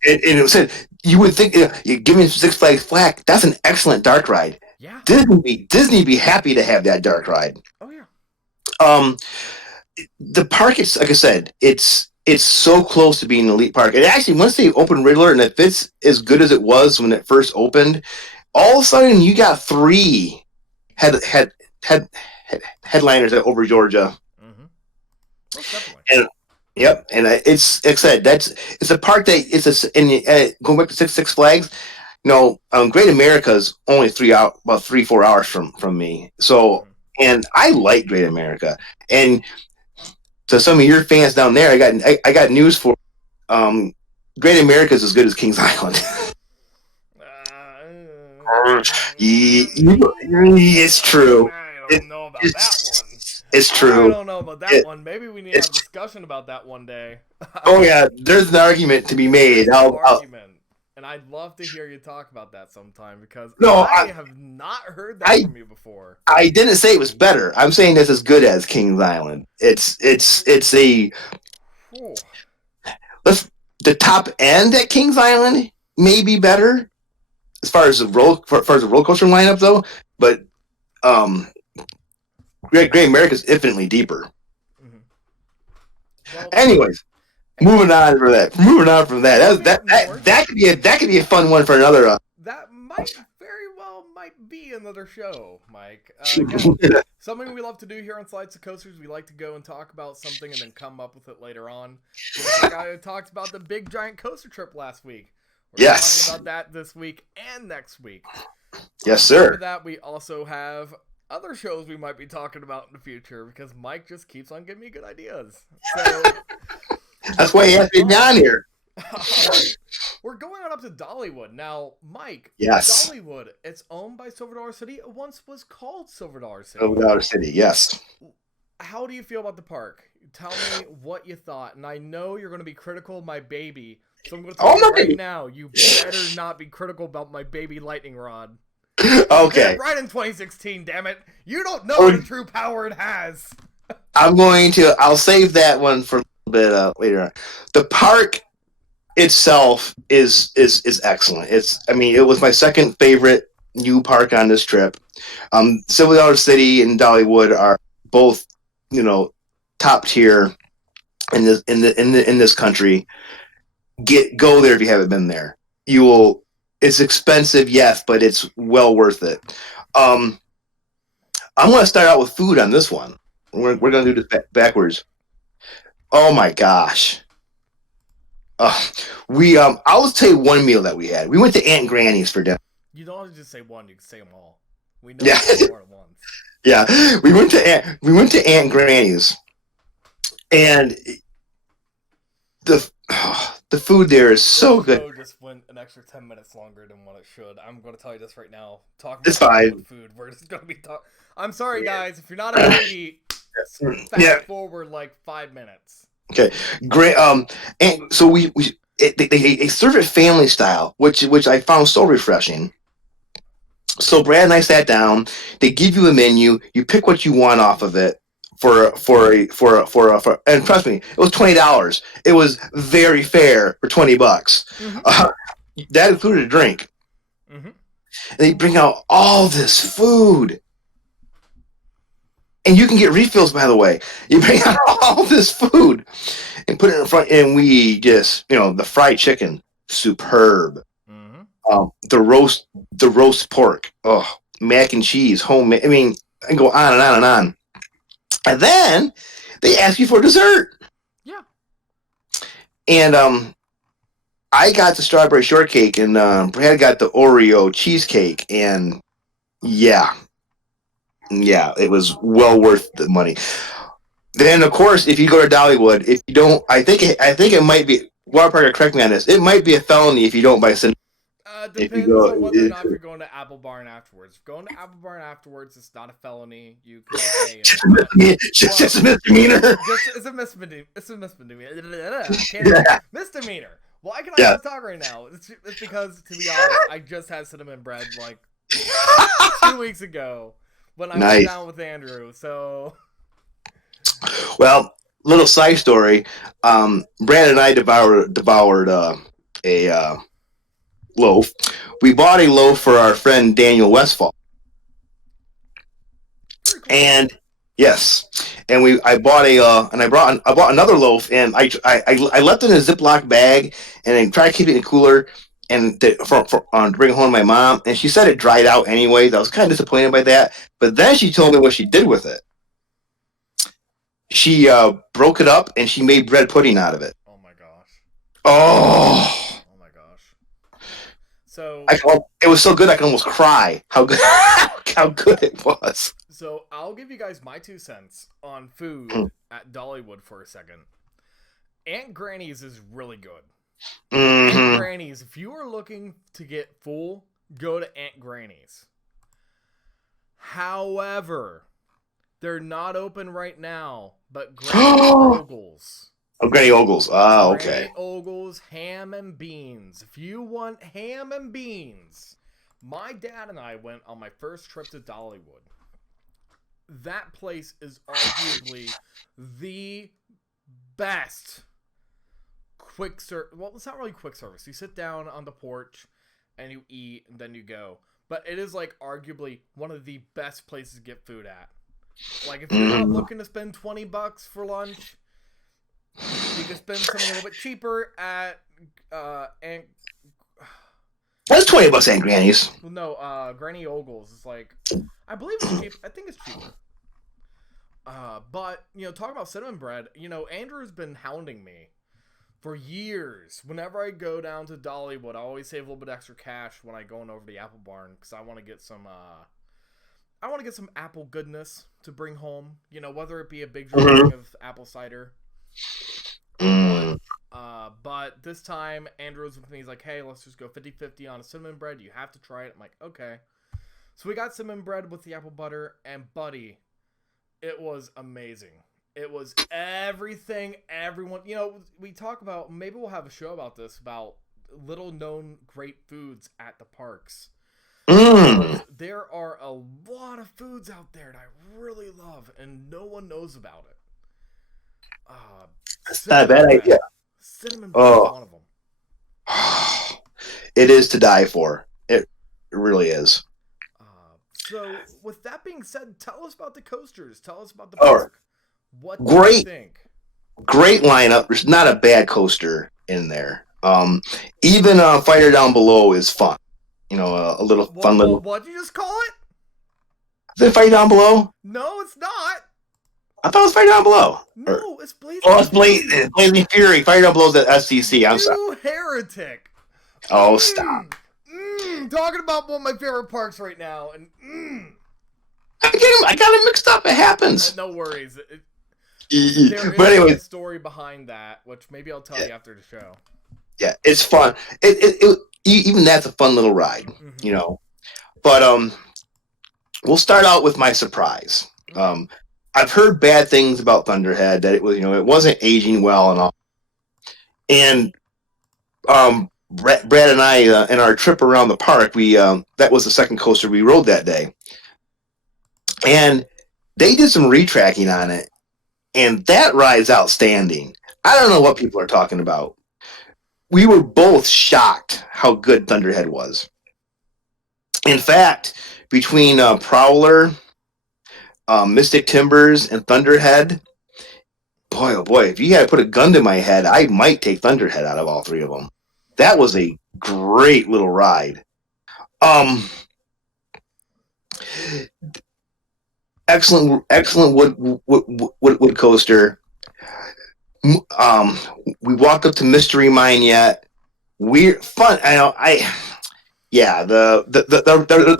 And it said you would think you give me Six Flags flack. That's an excellent dark ride. Yeah. Disney be happy to have that dark ride. Oh yeah. The park is, like I said, it's so close to being an elite park. And actually, once they opened Riddler, and if it's as good as it was when it first opened, all of a sudden you got 3 headliners at Over Georgia. Mm-hmm. Most definitely. And yep, and it's like I said, it's a park that going back to Six Flags. Great America's only 3-4 hours from me. So, and I like Great America. And to some of your fans down there, I got news for. Great America's as good as Kings Island. It's true. I don't know about that one. It's true. I don't know about that one. Maybe we need to have a discussion about that one day. Oh yeah, there's an argument to be made. Argument. And I'd love to hear you talk about that sometime because No, I have not heard that I from you before. I didn't say it was better. I'm saying it's as good as Kings Island. It's a Whew. let's the top end at Kings Island may be better as far as the roller coaster lineup though. But um, Great America is infinitely deeper. Mm-hmm. Well, Anyways, moving on from that. That could be a fun one for another. That might very well might be another show, Mike. Again, something we love to do here on Slides to Coasters. We like to go and talk about something and then come up with it later on. Just like I talked about the big giant coaster trip last week. We're Yes. talking about that this week and next week. Yes, sir. After that, we also have other shows we might be talking about in the future because Mike just keeps on giving me good ideas. So That's why he has me down here. We're going on up to Dollywood. Now, Mike, Yes. Dollywood, it's owned by Silver Dollar City. It once was called Silver Dollar City. Silver Dollar City, yes. How do you feel about the park? Tell me what you thought. And I know you're going to be critical of my baby. So I'm going to tell you right now, you better not be critical about my baby lightning rod. Okay. Right in 2016, damn it. You don't know the true power it has. I'll save that one for a little bit later on. The park itself is excellent. It was my second favorite new park on this trip. Silver Dollar City and Dollywood are both, top tier in this country. Go there if you haven't been there. You will. It's expensive, yes, but it's well worth it. I'm going to start out with food on this one. We're going to do this backwards. Oh my gosh. I'll tell you one meal that we had. We went to Aunt Granny's for dinner. You don't have to just say one, you can say them all. We know Yeah. more at once. Yeah. We went to Aunt Granny's. And the food there is so good. The show just went an extra 10 minutes longer than what it should. I'm going to tell you this right now. Talking It's about fine. food, we're just going to be talking. I'm sorry, guys. If you're not a baby, fast forward like 5 minutes. Okay, great. And so they serve it family style, which I found so refreshing. So Brad and I sat down. They give you a menu. You pick what you want off of it and trust me, it was $20. It was very fair for $20. Mm-hmm. That included a drink. Mm-hmm. And they bring out all this food. And you can get refills, by the way. You bring out all this food and put it in front, and we just, the fried chicken, superb. Mm-hmm. The roast pork, mac and cheese, homemade. I mean, I can go on and on and on. And then they ask you for dessert. Yeah. And I got the strawberry shortcake, and Brad got the Oreo cheesecake, and yeah, it was well worth the money. Then, of course, if you go to Dollywood, if you don't, I think it might be, Waterparker, correct me on this, it might be a felony if you don't buy cinnamon. Depends on whether or not you're going to Apple Barn afterwards. If going to Apple Barn afterwards, it's not a felony. You can pay it. Just a misdemeanor. It's a misdemeanor. It's a misdemeanor. Misdemeanor. Why can I not talk right now? It's because, to be honest, I just had cinnamon bread like 2 weeks ago when I went down with Andrew. So, well, little side story. Brad and I devoured a loaf. We bought a loaf for our friend Daniel Westfall. Cool. And yes, and I bought another loaf, and I left it in a Ziploc bag, and I tried to keep it in a cooler, and to bring it home to my mom, and she said it dried out anyways. I was kind of disappointed by that, but then she told me what she did with it. She broke it up, and she made bread pudding out of it. Oh my gosh. Oh. So it was so good I could almost cry. How good it was. So I'll give you guys my 2 cents on food at Dollywood for a second. Aunt Granny's is really good. Mm-hmm. Aunt Granny's, if you are looking to get full, go to Aunt Granny's. However, they're not open right now, but Granny's Rogals Oh, Granny Ogles. Ah, okay. Granny Ogles ham and beans. If you want ham and beans, my dad and I went on my first trip to Dollywood. That place is arguably the best quick service. Well, it's not really quick service. You sit down on the porch and you eat and then you go. But it is like arguably one of the best places to get food at. Like if you're not looking to spend $20 for lunch, you can spend something a little bit cheaper at and That's $20 at Granny's. no, Granny Ogles is like, I believe it's cheap. I think it's cheaper. But talking about cinnamon bread, Andrew's been hounding me for years. Whenever I go down to Dollywood, I always save a little bit extra cash when I go over to the Apple Barn because I want to get some. I want to get some apple goodness to bring home. Whether it be a big drinking of apple cider. But this time, Andrew was with me. He's like, hey, let's just go 50-50 on a cinnamon bread. You have to try it. I'm like, okay. So we got cinnamon bread with the apple butter, and buddy, it was amazing. It was everything everyone... we talk about... Maybe we'll have a show about this, about little-known great foods at the parks. There are a lot of foods out there that I really love, and no one knows about it. That's not a bad idea. Cinnamon bread is one of them. It is to die for. It really is. So, with that being said, tell us about the coasters. Tell us about the park. What do you think? Great lineup. There's not a bad coaster in there. Even Fighter Down Below is fun. A little fun little. What'd you just call it? Is it Fighter Down Below? No, it's not. I thought it was Fighter Down Below. No, it's Blazing. Oh, it's Blazing Fury. Fighter Down Below is at S2C. I'm sorry. You heretic. Oh, stop. Talking about one of my favorite parks right now, and I got it mixed up. It happens. No worries. But anyway, a story behind that, which maybe I'll tell you after the show. Yeah, it's fun. Even that's a fun little ride, But we'll start out with my surprise. I've heard bad things about Thunderhead, that it was, it wasn't aging well and all. And Brad and I, in our trip around the park, we that was the second coaster we rode that day, and they did some retracking on it, and that ride's outstanding. I don't know what people are talking about. We were both shocked how good Thunderhead was. In fact, between Prowler, Mystic Timbers, and Thunderhead, boy, oh boy, if you had to put a gun to my head, I might take Thunderhead out of all three of them. That was a great little ride. Excellent wood coaster. We walked up to Mystery Mine yet. Weird fun. The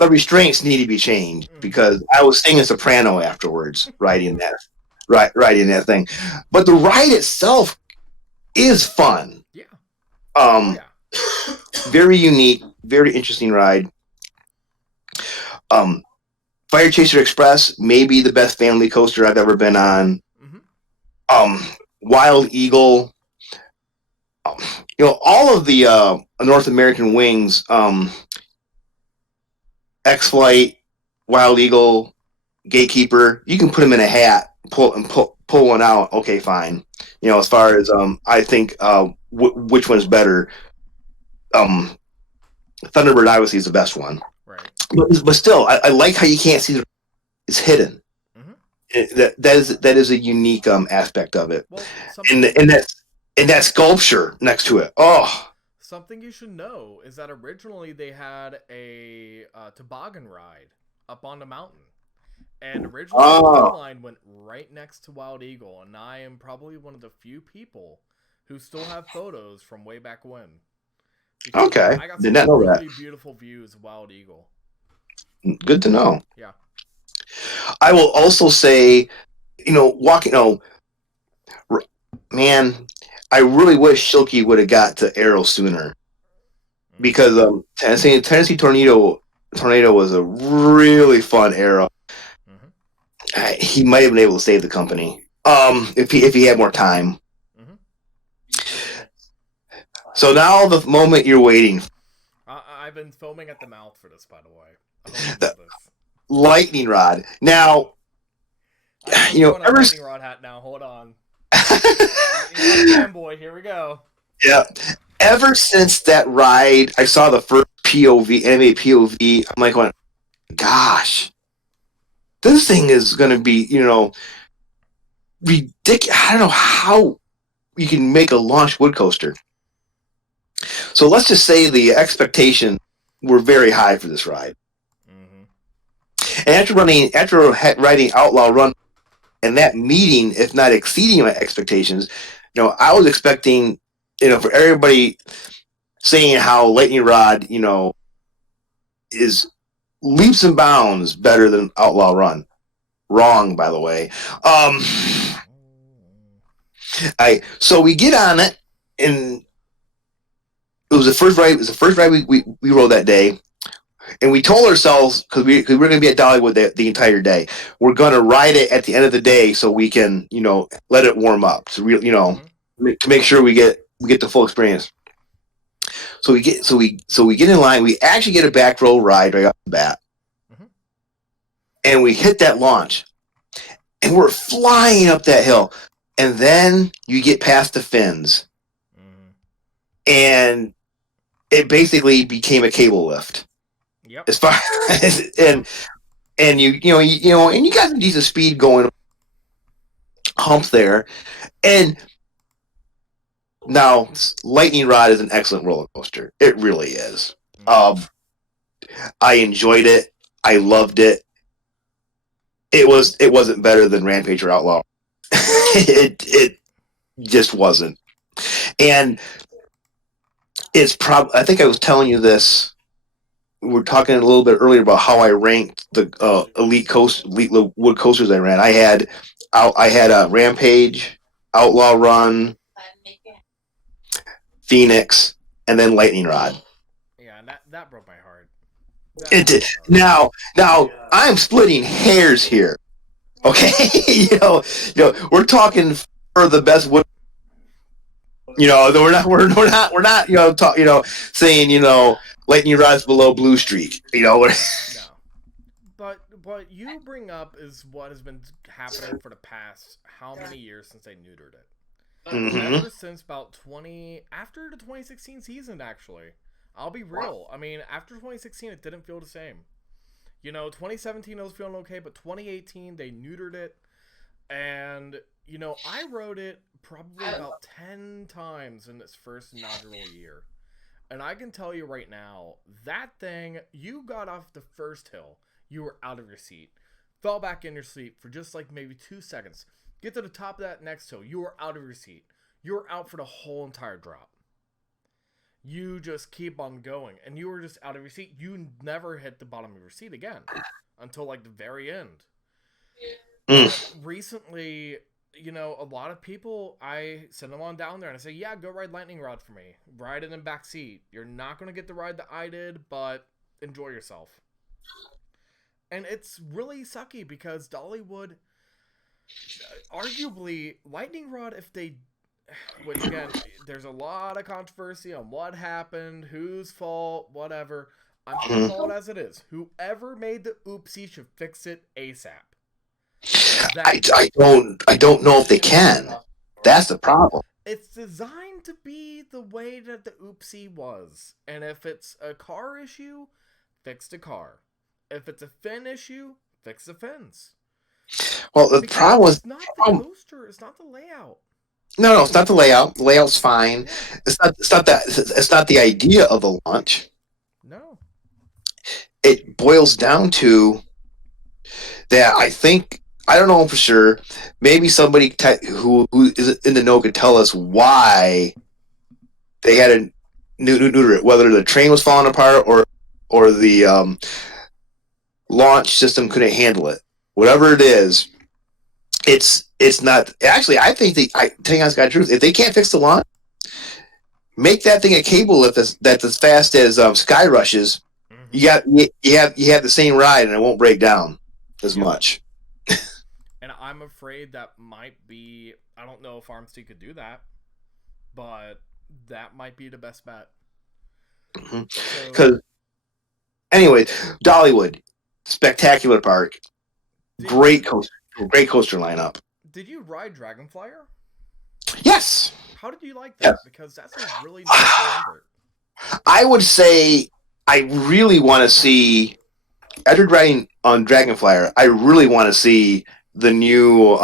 restraints need to be changed because I was singing soprano afterwards, riding that thing. But the ride itself is fun. Yeah. Very unique, very interesting ride. Fire Chaser Express may be the best family coaster I've ever been on. Wild Eagle. All of the North American wings, X-Flight, Wild Eagle, Gatekeeper, you can put them in a hat, pull one out. Okay, fine. As far as I think which one's better. Thunderbird obviously is the best one, right? But still, I like how you can't see it's hidden. That is a unique aspect of it, and that sculpture next to it. Oh, something you should know is that originally they had a toboggan ride up on the mountain, and originally the line went right next to Wild Eagle, and I am probably one of the few people who still have photos from way back when. Okay, I got did not know really that. Beautiful views of Wild Eagle. Good to know. Yeah. I will also say, man, I really wish Shilky would have got to Arrow sooner, because Tennessee Tornado was a really fun Arrow. He might have been able to save the company if he had more time. So now the moment you're waiting, I've been foaming at the mouth for this, by the way. I hope you know the this. lightning rod. Now, I gotta put on a ever. lightning rod hat now. Hold on. Lightning rod fanboy. Here we go. Yeah. Ever since that ride, I saw the first POV, anime POV. I'm like, going, gosh, this thing is going to be, ridiculous. I don't know how you can make a launch wood coaster. So let's just say the expectations were very high for this ride. Mm-hmm. And after riding Outlaw Run, and that meeting, if not exceeding my expectations, I was expecting, for everybody saying how Lightning Rod, is leaps and bounds better than Outlaw Run. Wrong, by the way. So we get on it, and it was the first ride. It was the first ride we rode that day, and we told ourselves because we were going to be at Dollywood the entire day. We're going to ride it at the end of the day so we can let it warm up. So to make sure we get the full experience. So we get in line. We actually get a back row ride right off the bat, and we hit that launch, and we're flying up that hill, and then you get past the fins, and it basically became a cable lift. Yep. As far as and you got some decent speed going, hump there, and now Lightning Rod is an excellent roller coaster. It really is. I enjoyed it. I loved it. It wasn't better than Rampage or Outlaw. it just wasn't. And it's I think I was telling you this. We were talking a little bit earlier about how I ranked the elite wood coasters I ran. I had a Rampage, Outlaw Run, Phoenix, and then Lightning Rod. Yeah, that broke my heart. It did. Now I'm splitting hairs here. Okay, we're talking for the best wood. We're not saying Lightning Rod's below Blue Streak. No. But what you bring up is what has been happening for the past how many years since they neutered it. Ever since about after the 2016 season, actually. I'll be real. I mean, after 2016, it didn't feel the same. 2017 it was feeling okay, but 2018 they neutered it, and I rode it probably about 10 times in its first inaugural year, and I can tell you right now, that thing, you got off the first hill, you were out of your seat, fell back in your seat for just like maybe 2 seconds, get to the top of that next hill, you were out of your seat, you were out for the whole entire drop. You just keep on going, and you were just out of your seat. You never hit the bottom of your seat again until like the very end. Recently, a lot of people, I send them on down there and I say, yeah, go ride Lightning Rod for me. Ride it in back seat. You're not going to get the ride that I did, but enjoy yourself. And it's really sucky because Dollywood, arguably, Lightning Rod, if they... Which, again, there's a lot of controversy on what happened, whose fault, whatever. I'm going to call it as it is. Whoever made the oopsie should fix it ASAP. I don't know if they can. That's the problem. It's designed to be the way that the oopsie was. And if it's a car issue, fix the car. If it's a fin issue, fix the fins. Well, the problem was... It's not the coaster. It's not the layout. No, it's not the layout. The layout's fine. It's not the idea of the launch. No. It boils down to that. I don't know for sure. Maybe somebody who is in the know could tell us why they had to neuter it. Whether the train was falling apart or the launch system couldn't handle it. Whatever it is, it's not. Actually, I think tell you guys the truth. If they can't fix the launch, make that thing a cable lift that's as fast as Sky Rushes. Mm-hmm. You have the same ride and it won't break down as much. And I'm afraid that might be. I don't know if Armstead could do that, but That might be the best bet. Because, So, anyway, Dollywood, spectacular park, did great you coaster, great coaster lineup. did you ride Dragonflyer? Yes, How did you like yes. that? Because that's a really nice little invert. I would say I really want to see, after riding on Dragonflyer, I really want to see the new,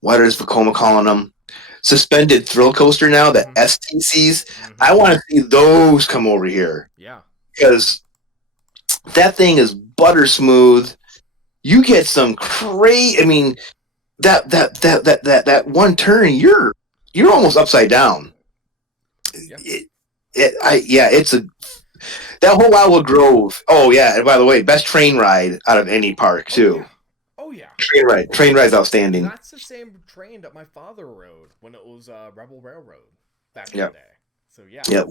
what is Vacoma calling them? Suspended thrill coaster now, the Mm-hmm. S2Cs. Mm-hmm. I want to see those come over here Yeah. because that thing is butter smooth. You get some crazy. I mean, that one turn, you're almost upside down. Yeah. It's a that whole Wildwood Grove. Oh yeah, and by the way, best train ride out of any park Oh too. yeah. Oh yeah. Train ride's outstanding. That's the same train that my father rode when it was Rebel Railroad back in Yeah, the day. So yeah. yeah.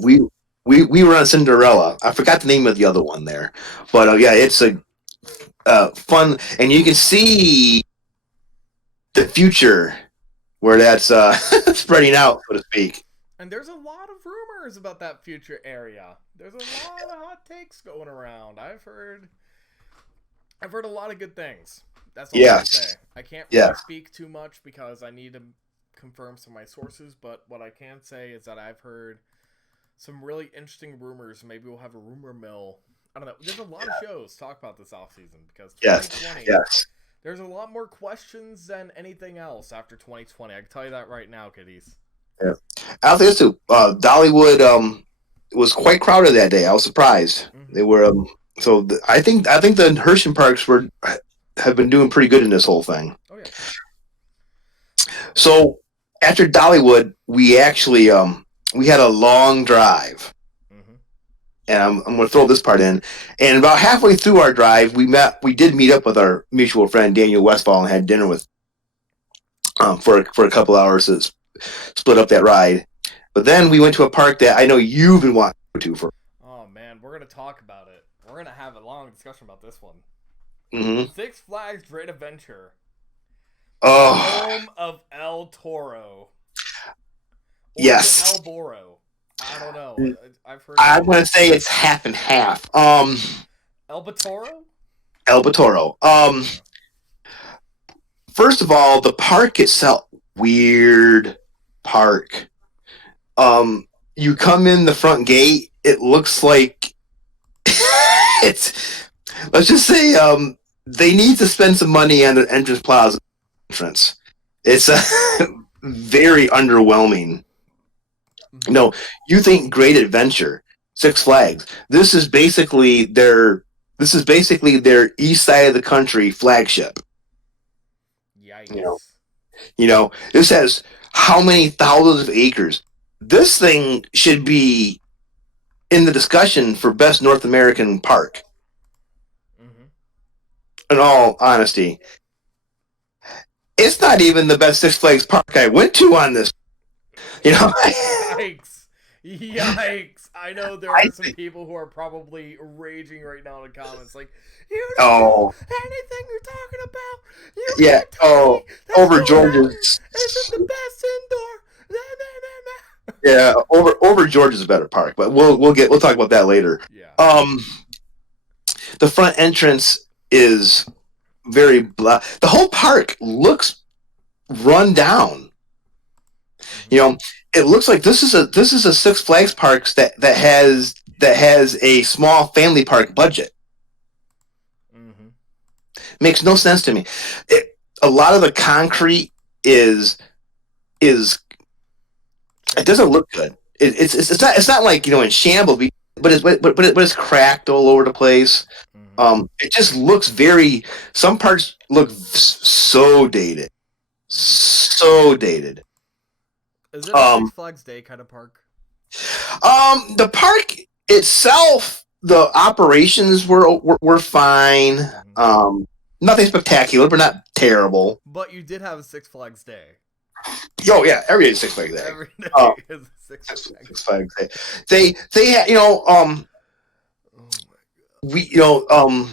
We were on Cinderella. I forgot the name of the other one there, but yeah, it's a fun, and you can see the future where that's spreading out, so to speak. And there's a lot of rumors about that future area. There's a lot of hot takes going around. I've heard a lot of good things. That's all I can say. Yes. I can't really Yeah. speak too much because I need to confirm some of my sources, but what I can say is that I've heard some really interesting rumors. Maybe we'll have a rumor mill. I don't know. There's a lot of shows to talk about this offseason because Yes. 2020, Yes. there's a lot more questions than anything else after 2020. I can tell you that right now, kiddies. Yeah. I'll say this too. Dollywood was quite crowded that day. I was surprised. Mm-hmm. They were I think the Hershey parks have been doing pretty good in this whole thing. Oh yeah. So after Dollywood, we actually we had a long drive. Mm-hmm. And I'm going to throw this part in. And about halfway through our drive, we did meet up with our mutual friend Daniel Westfall and had dinner with for a couple hours to split up that ride. But then we went to a park that I know you've been wanting to go to for. Oh man, we're gonna talk about it. We're gonna have a long discussion about this one. Mm-hmm. Six Flags Great Adventure. Oh, Home of El Toro. Or yes. El Boro. I don't know. I've heard. I'm going to say it's half and half. El Batoro? El Batoro. First of all, the park itself, weird park. You come in the front gate, it looks like it's. Let's just say, they need to spend some money on the entrance plaza entrance. It's very underwhelming. No, you think Great Adventure, Six Flags. This is basically their east side of the country flagship. Yikes. You know, this has how many thousands of acres? This thing should be in the discussion for best North American park. Mm-hmm. In all honesty, it's not even the best Six Flags park I went to on this. You know, Yikes. Yikes. I know there are some people who are probably raging right now in the comments like, you don't know anything you're talking about. You can't tell me that over George's isn't the best indoor. Yeah, over George's better park, but we'll talk about that later. Yeah. The front entrance is very blah. The whole park looks run down. You know, it looks like this is a Six Flags parks that has a small family park budget. Mm-hmm. Makes no sense to me. A lot of the concrete is it doesn't look good. It's not like, you know, in shambles, but it's cracked all over the place. Mm-hmm. It just looks some parts look so dated. So dated. Is it a Six Flags Day kind of park? The park itself, the operations were fine. Mm-hmm. Nothing spectacular, but not terrible. But you did have a Six Flags Day. Oh yeah, every day is Six Flags Day. Every day is a Six Flags Day. They had, you know, oh my God.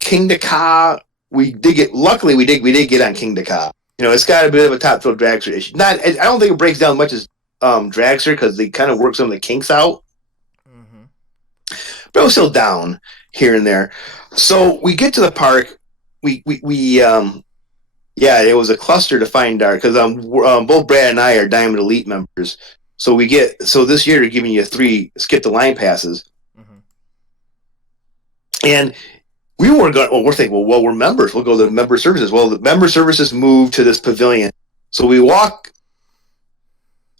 King Dakar. Luckily, we did get on King Dakar. You know, it's got a bit of a top thrill dragster issue. I don't think it breaks down as much as dragster because they kind of work some of the kinks out. Mm-hmm. But it was still down here and there. So we get to the park. We yeah, it was a cluster to find our because both Brad and I are Diamond Elite members. So this year they're giving you 3 skip the line passes, Mm-hmm. and we weren't going. Well, we're thinking, well, we're members. We'll go to the member services. Well, the member services moved to this pavilion, so we walk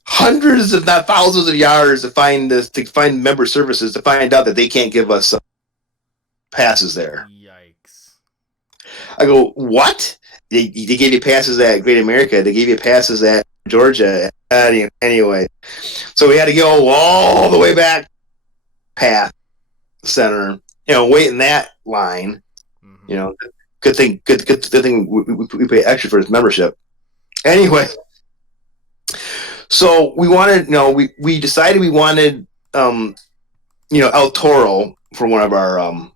hundreds, if not thousands, of yards to find member services to find out that they can't give us passes there. Yikes. I go, what? They gave you passes at Great America. They gave you passes at Georgia. Anyway, so we had to go all the way back past center. Wait in that line. Mm-hmm. Good thing we pay extra for his membership. Anyway, so we wanted, we decided we wanted, El Toro for one of our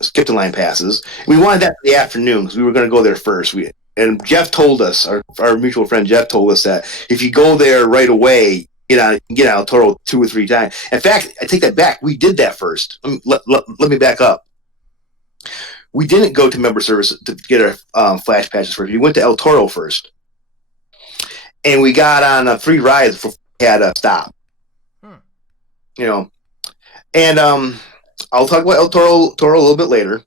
skip the line passes. We wanted that for the afternoon because we were going to go there first. And Jeff told us, our mutual friend Jeff told us that if you go there right away, get out El Toro 2 or 3 times. In fact, I take that back. We did that first. Let me back up. We didn't go to member service to get our flash passes first. We went to El Toro first. And we got on 3 rides before we had a stop. And I'll talk about El Toro a little bit later.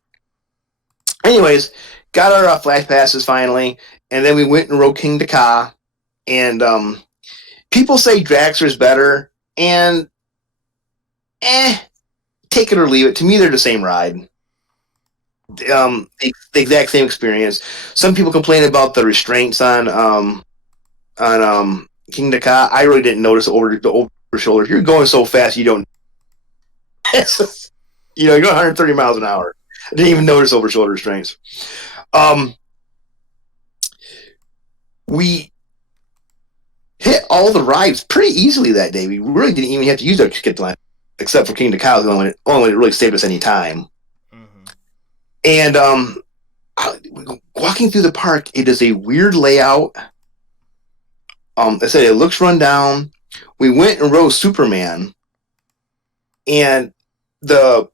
Anyways, got our flash passes finally, and then we went and rode King Dakar. And people say Dragster is better, and take it or leave it. To me, they're the same ride. The exact same experience. Some people complain about the restraints on King Dakar. I really didn't notice the over shoulder. You're going so fast, you don't. You're going 130 miles an hour. I didn't even notice over shoulder restraints. We hit all the rides pretty easily that day. We really didn't even have to use our skip line, except for King Dakar, the only one that really saved us any time. Mm-hmm. And walking through the park, it is a weird layout. I said it looks run down. We went and rode Superman, and the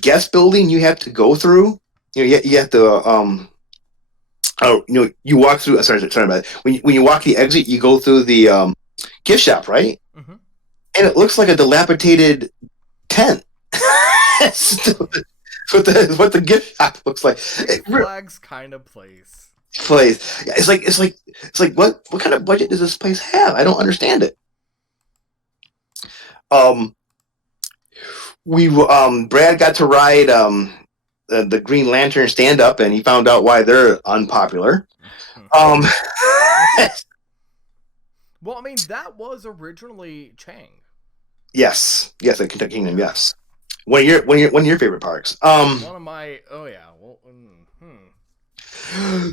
guest building you have to go through. You have to you walk through. Sorry about it. When you walk the exit, you go through the gift shop, right? Mm-hmm. And it looks like a dilapidated tent. what the gift shop looks like. Flags kind of place. It's like what kind of budget does this place have? I don't understand it. Brad got to ride the Green Lantern stand up, and he found out why they're unpopular. Well, I mean, that was originally Chang. Yes, at Kentucky Kingdom. Yes, one of your favorite parks. One of my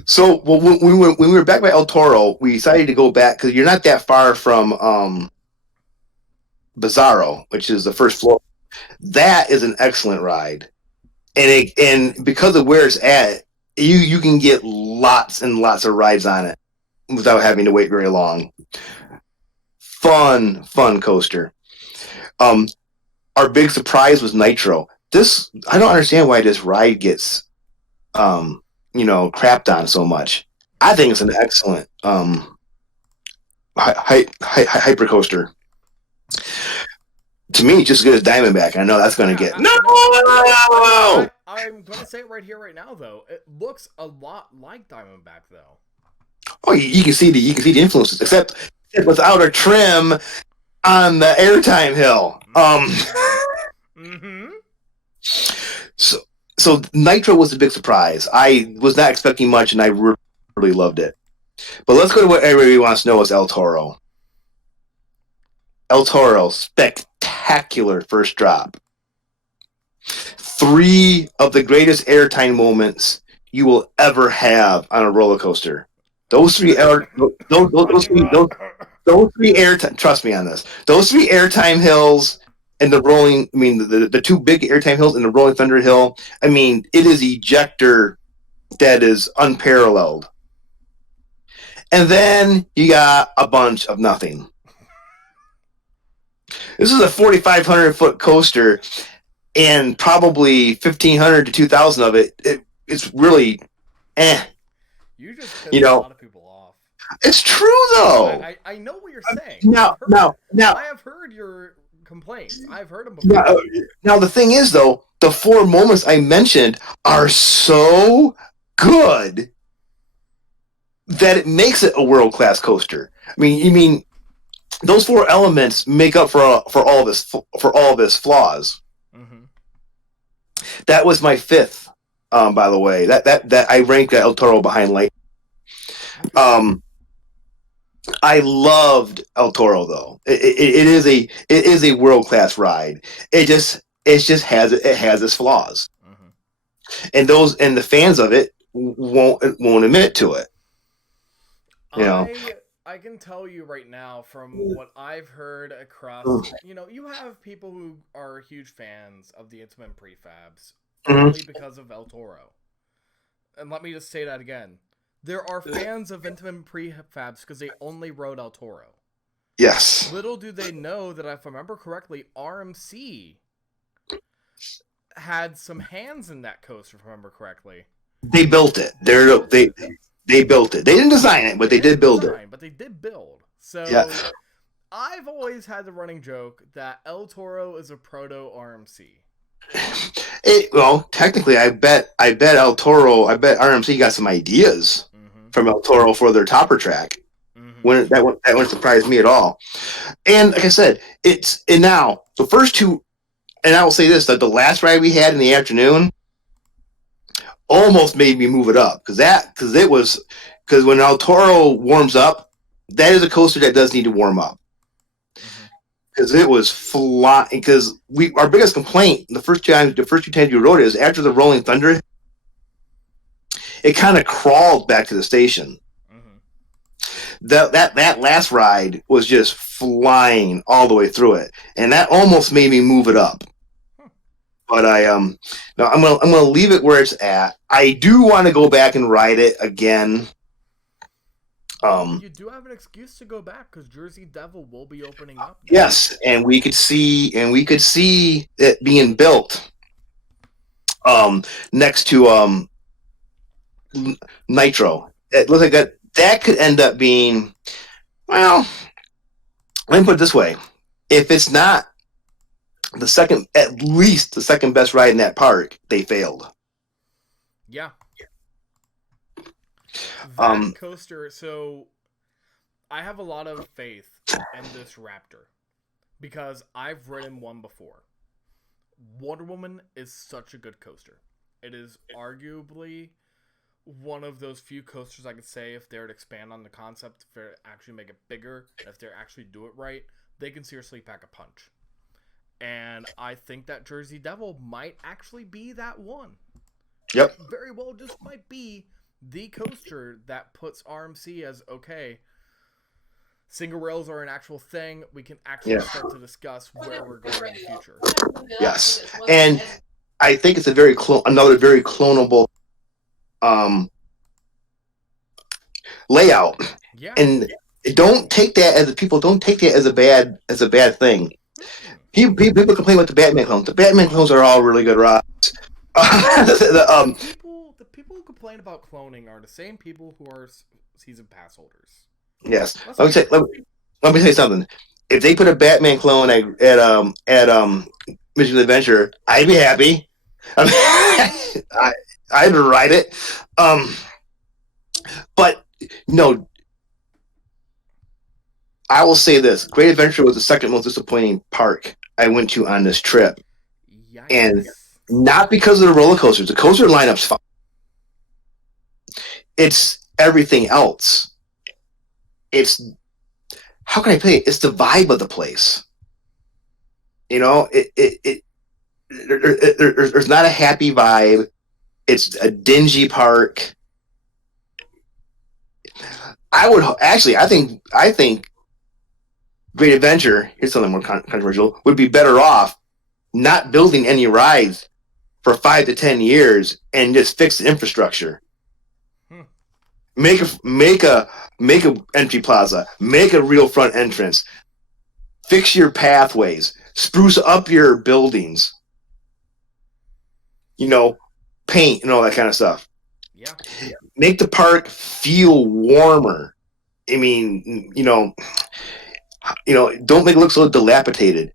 So when we were back by El Toro, we decided to go back because you're not that far from Bizarro, which is the first floor. That is an excellent ride, and because of where it's at, you can get lots and lots of rides on it without having to wait very long. Fun coaster. Our big surprise was Nitro. I don't understand why this ride gets crapped on so much. I think it's an excellent hyper coaster. To me, just as good as Diamondback. I know that's going to get no. I'm going to say it right here, right now, though. It looks a lot like Diamondback, though. Oh, you can see the influences, except without a trim on the airtime hill. Mm-hmm. So Nitro was a big surprise. I was not expecting much, and I really loved it. But let's go to what everybody wants to know is El Toro. El Toro, spectacular first drop. 3 of the greatest airtime moments you will ever have on a roller coaster. Those 3 airtime. Trust me on this. Those 3 airtime hills and the 2 big airtime hills and the Rolling Thunder Hill. I mean, it is ejector that is unparalleled. and then you got a bunch of nothing. This is a 4,500-foot coaster, and probably 1,500 to 2,000 of it's really, You just pissed you a know. lot of people off. It's true though. I know what you're saying. Now, I have heard your complaints. I've heard them before. now the thing is though, the 4 moments I mentioned are so good that it makes it a world-class coaster. I mean, you mean those 4 elements make up for all of his flaws. Mm-hmm. That was my 5th, by the way. That I ranked El Toro behind Light. I loved El Toro though. It is a world-class ride. It just has its flaws, and the fans of it won't admit to it. You know. I can tell you right now from what I've heard across, you have people who are huge fans of the Intamin prefabs only because of El Toro. And let me just say that again. There are fans of Intamin prefabs because they only rode El Toro. Yes. Little do they know that, if I remember correctly, RMC had some hands in that coaster, if I remember correctly. They built it. They built it. They didn't design it, but they did build it. But they did build. So yeah. I've always had the running joke that El Toro is a proto RMC. Well, technically, I bet RMC got some ideas from El Toro for their topper track. When that wouldn't surprise me at all. And like I said, now the first 2, and I will say this: that the last ride we had in the afternoon almost made me move it up because when El Toro warms up, that is a coaster that does need to warm up. Because it was flying. Because our biggest complaint the first 2 times you rode it is after the Rolling Thunder, it kind of crawled back to the station. That last ride was just flying all the way through it, and that almost made me move it up. But I'm gonna leave it where it's at. I do want to go back and ride it again. You do have an excuse to go back because Jersey Devil will be opening up. Yes, and we could see it being built next to Nitro. It looks like that could end up being, well, let me put it this way: if it's not at least the second best ride in that park, they failed. Yeah. That coaster, so I have a lot of faith in this Raptor because I've ridden one before. Wonder Woman is such a good coaster. It is arguably one of those few coasters I could say, if they were to expand on the concept, if they actually make it bigger, if they actually do it right, they can seriously pack a punch. And I think that Jersey Devil might actually be that one. Yep. Very well just might be the coaster that puts RMC as, okay, single rails are an actual thing. We can actually start to discuss where we're going in the future. Yes. And I think it's another very clonable layout. Yeah. And don't take that as a bad thing. People complain about the Batman clones. The Batman clones are all really good rides. The people who complain about cloning are the same people who are season pass holders. Yes. Let me tell you something. If they put a Batman clone at Mission Adventure, I'd be happy. I'd ride it. But no, I will say this: Great Adventure was the second most disappointing park I went to on this trip. Yikes. And not because of the roller coasters. The coaster lineup's fine. It's everything else. It's, how can I put it? It's the vibe of the place. You know, there's not a happy vibe. It's a dingy park. I think Great Adventure, here's something more controversial, would be better off not building any rides for 5 to 10 years and just fix the infrastructure. Make a entry plaza. Make a real front entrance. Fix your pathways. Spruce up your buildings. Paint and all that kind of stuff. Yeah. Make the park feel warmer. I mean, don't make it look so dilapidated.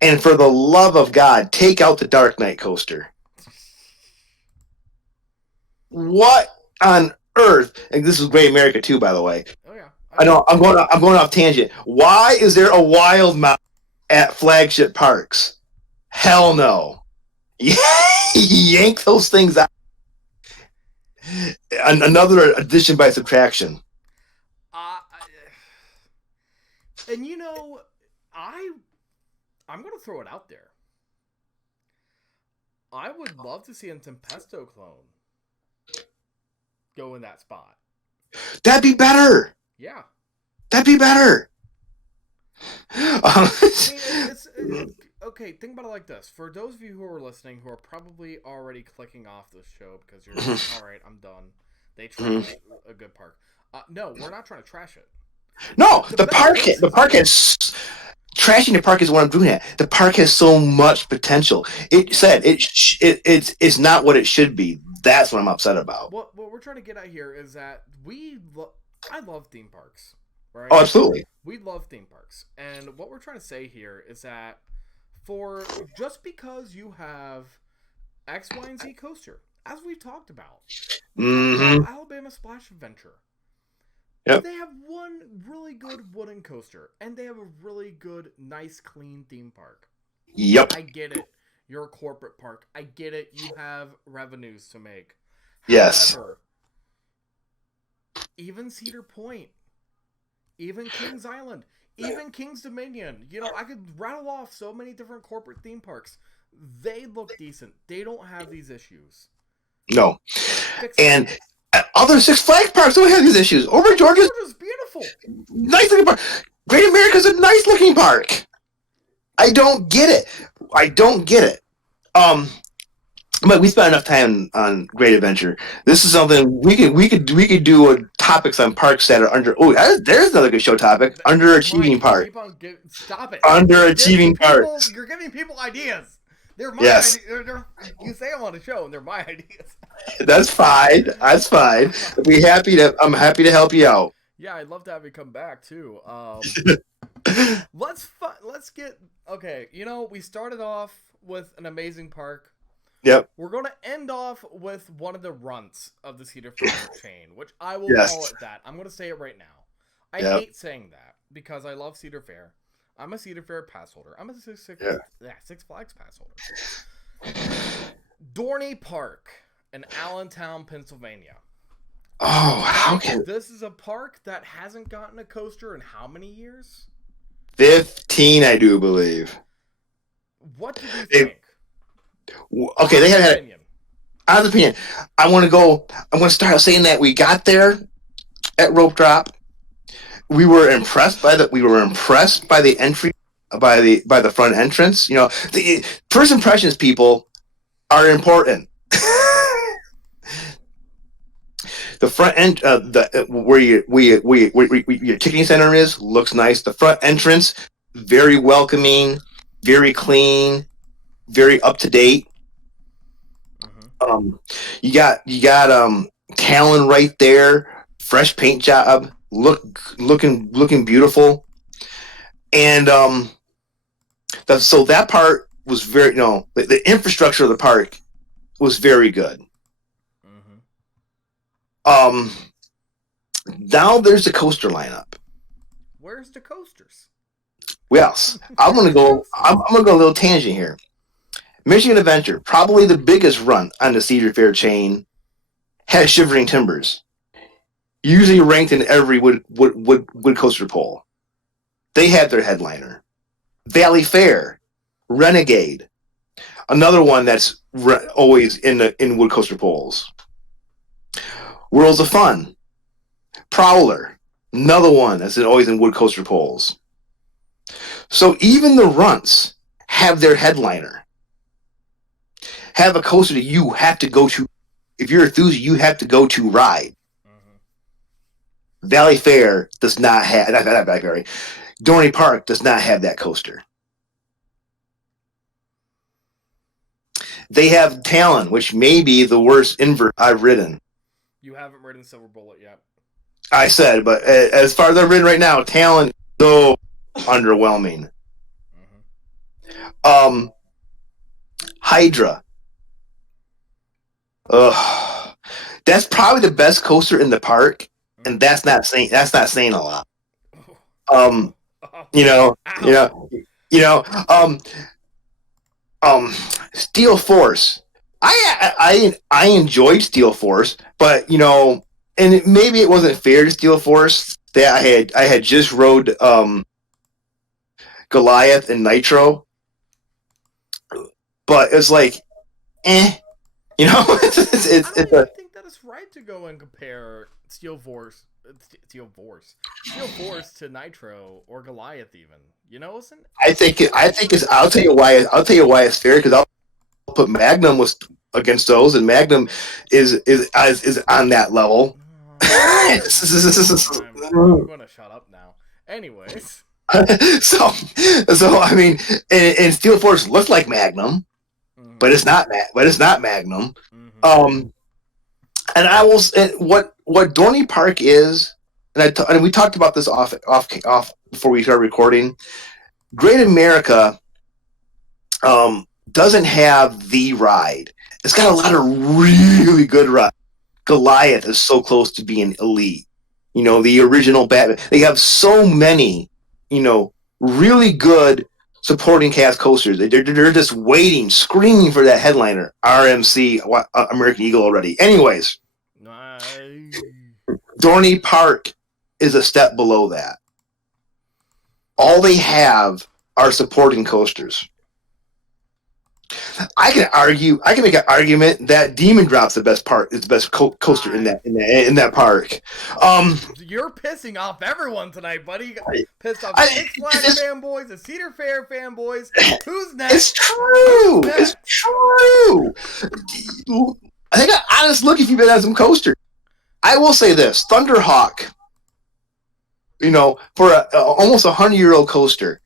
And for the love of God, take out the Dark Knight coaster. What on earth? And this is Great America too, by the way. Oh yeah. I know I'm going off tangent. Why is there a Wild Mount at flagship parks? Hell no. Yank those things out. Another addition by subtraction. And I'm going to throw it out there. I would love to see a Tempesto clone go in that spot. That'd be better. Yeah. That'd be better. Okay, think about it like this. For those of you who are listening who are probably already clicking off this show because you're like, all right, I'm done. They trashed a good park. No, we're not trying to trash it. No, the park has trashing the park is what I'm doing at. The park has so much potential. It's not what it should be. That's what I'm upset about. What we're trying to get at here is that I love theme parks, right? Oh, absolutely. We love theme parks, and what we're trying to say here is that just because you have X, Y, and Z coaster, as we've talked about, Alabama Splash Adventure. Yep. They have one really good wooden coaster, and they have a really good, nice, clean theme park. Yep. I get it. You're a corporate park. I get it. You have revenues to make. Yes. However, even Cedar Point, even Kings Island, even Kings Dominion, I could rattle off so many different corporate theme parks. They look decent. They don't have these issues. No. And other Six Flags parks don't have these issues. Over Georgia's beautiful. Nice looking park. Great America's a nice looking park. I don't get it. But we spent enough time on Great Adventure. This is something we could do topics on parks that are under. Oh, there's another good show topic. Underachieving park. Stop it. Underachieving parks. You're giving people ideas. They're my ideas. You say I'm on a show, and they're my ideas. That's fine. I'm happy to help you out. Yeah, I'd love to have you come back too. Let's get okay. We started off with an amazing park. Yep. We're going to end off with one of the runts of the Cedar Fair chain, which I will call it that. I'm going to say it right now. I hate saying that because I love Cedar Fair. I'm a Cedar Fair pass holder. I'm a Six Flags pass holder. Dorney Park in Allentown, Pennsylvania. Oh, how can this is a park that hasn't gotten a coaster in how many years? 15, I do believe. What do you think? Okay, they had out of opinion. I want to start saying that we got there at rope drop. We were impressed by the entry, by the front entrance. The first impressions, people, are important. The front end, where your ticketing center looks nice. The front entrance, very welcoming, very clean, very up to date. You got Talon right there, fresh paint job, looking beautiful, and so that part was very the infrastructure of the park was very good. Now there's the coaster lineup. Where's the coasters? Yes, I'm gonna go a little tangent here. Michigan Adventure, probably the biggest run on the Cedar Fair chain, has Shivering Timbers. Usually ranked in every wood coaster poll. They had their headliner. Valley Fair, Renegade, another one that's always in wood coaster polls. Worlds of Fun, Prowler, another one that's always in wood coaster polls. So even the runts have their headliner. Have a coaster that you have to go to. If you're enthusiastic, you have to go to ride. Valley Fair does not have not Valley Fair. Dorney Park does not have that coaster. They have Talon, which may be the worst invert I've ridden. You haven't ridden Silver Bullet yet. I said, but as far as I've ridden right now, Talon is so underwhelming. Hydra. Ugh. That's probably the best coaster in the park, and that's not saying a lot. You know, you know, you know, Steel Force. I enjoyed Steel Force, but and maybe it wasn't fair to Steel Force that I had just rode Goliath and Nitro, but it's like, I think that it's right to go and compare Steel Force to Nitro or Goliath even. Isn't? I think it's. I'll tell you why. It's fair, because I'll put Magnum against those, and Magnum is on that level. I'm gonna shut up now. Anyways. so I mean, and Steel Force looks like Magnum, but it's not. Magnum. And I will. And what Dorney Park is, and we talked about this off before we started recording. Great America doesn't have the ride. It's got a lot of really good rides. Goliath is so close to being elite. The original Batman. They have so many, really good supporting cast coasters. They're just waiting, screaming for that headliner, RMC, American Eagle already. Anyways, Dorney Park is a step below that. All they have are supporting coasters. I can make an argument that Demon Drop's the best coaster in that park. You're pissing off everyone tonight, buddy. You got pissed off the Six Flags fanboys, the Cedar Fair fanboys. Who's next? It's true. It's true. I think an honest look if you've been on some coasters. I will say this: Thunderhawk. For almost 100-year-old coaster,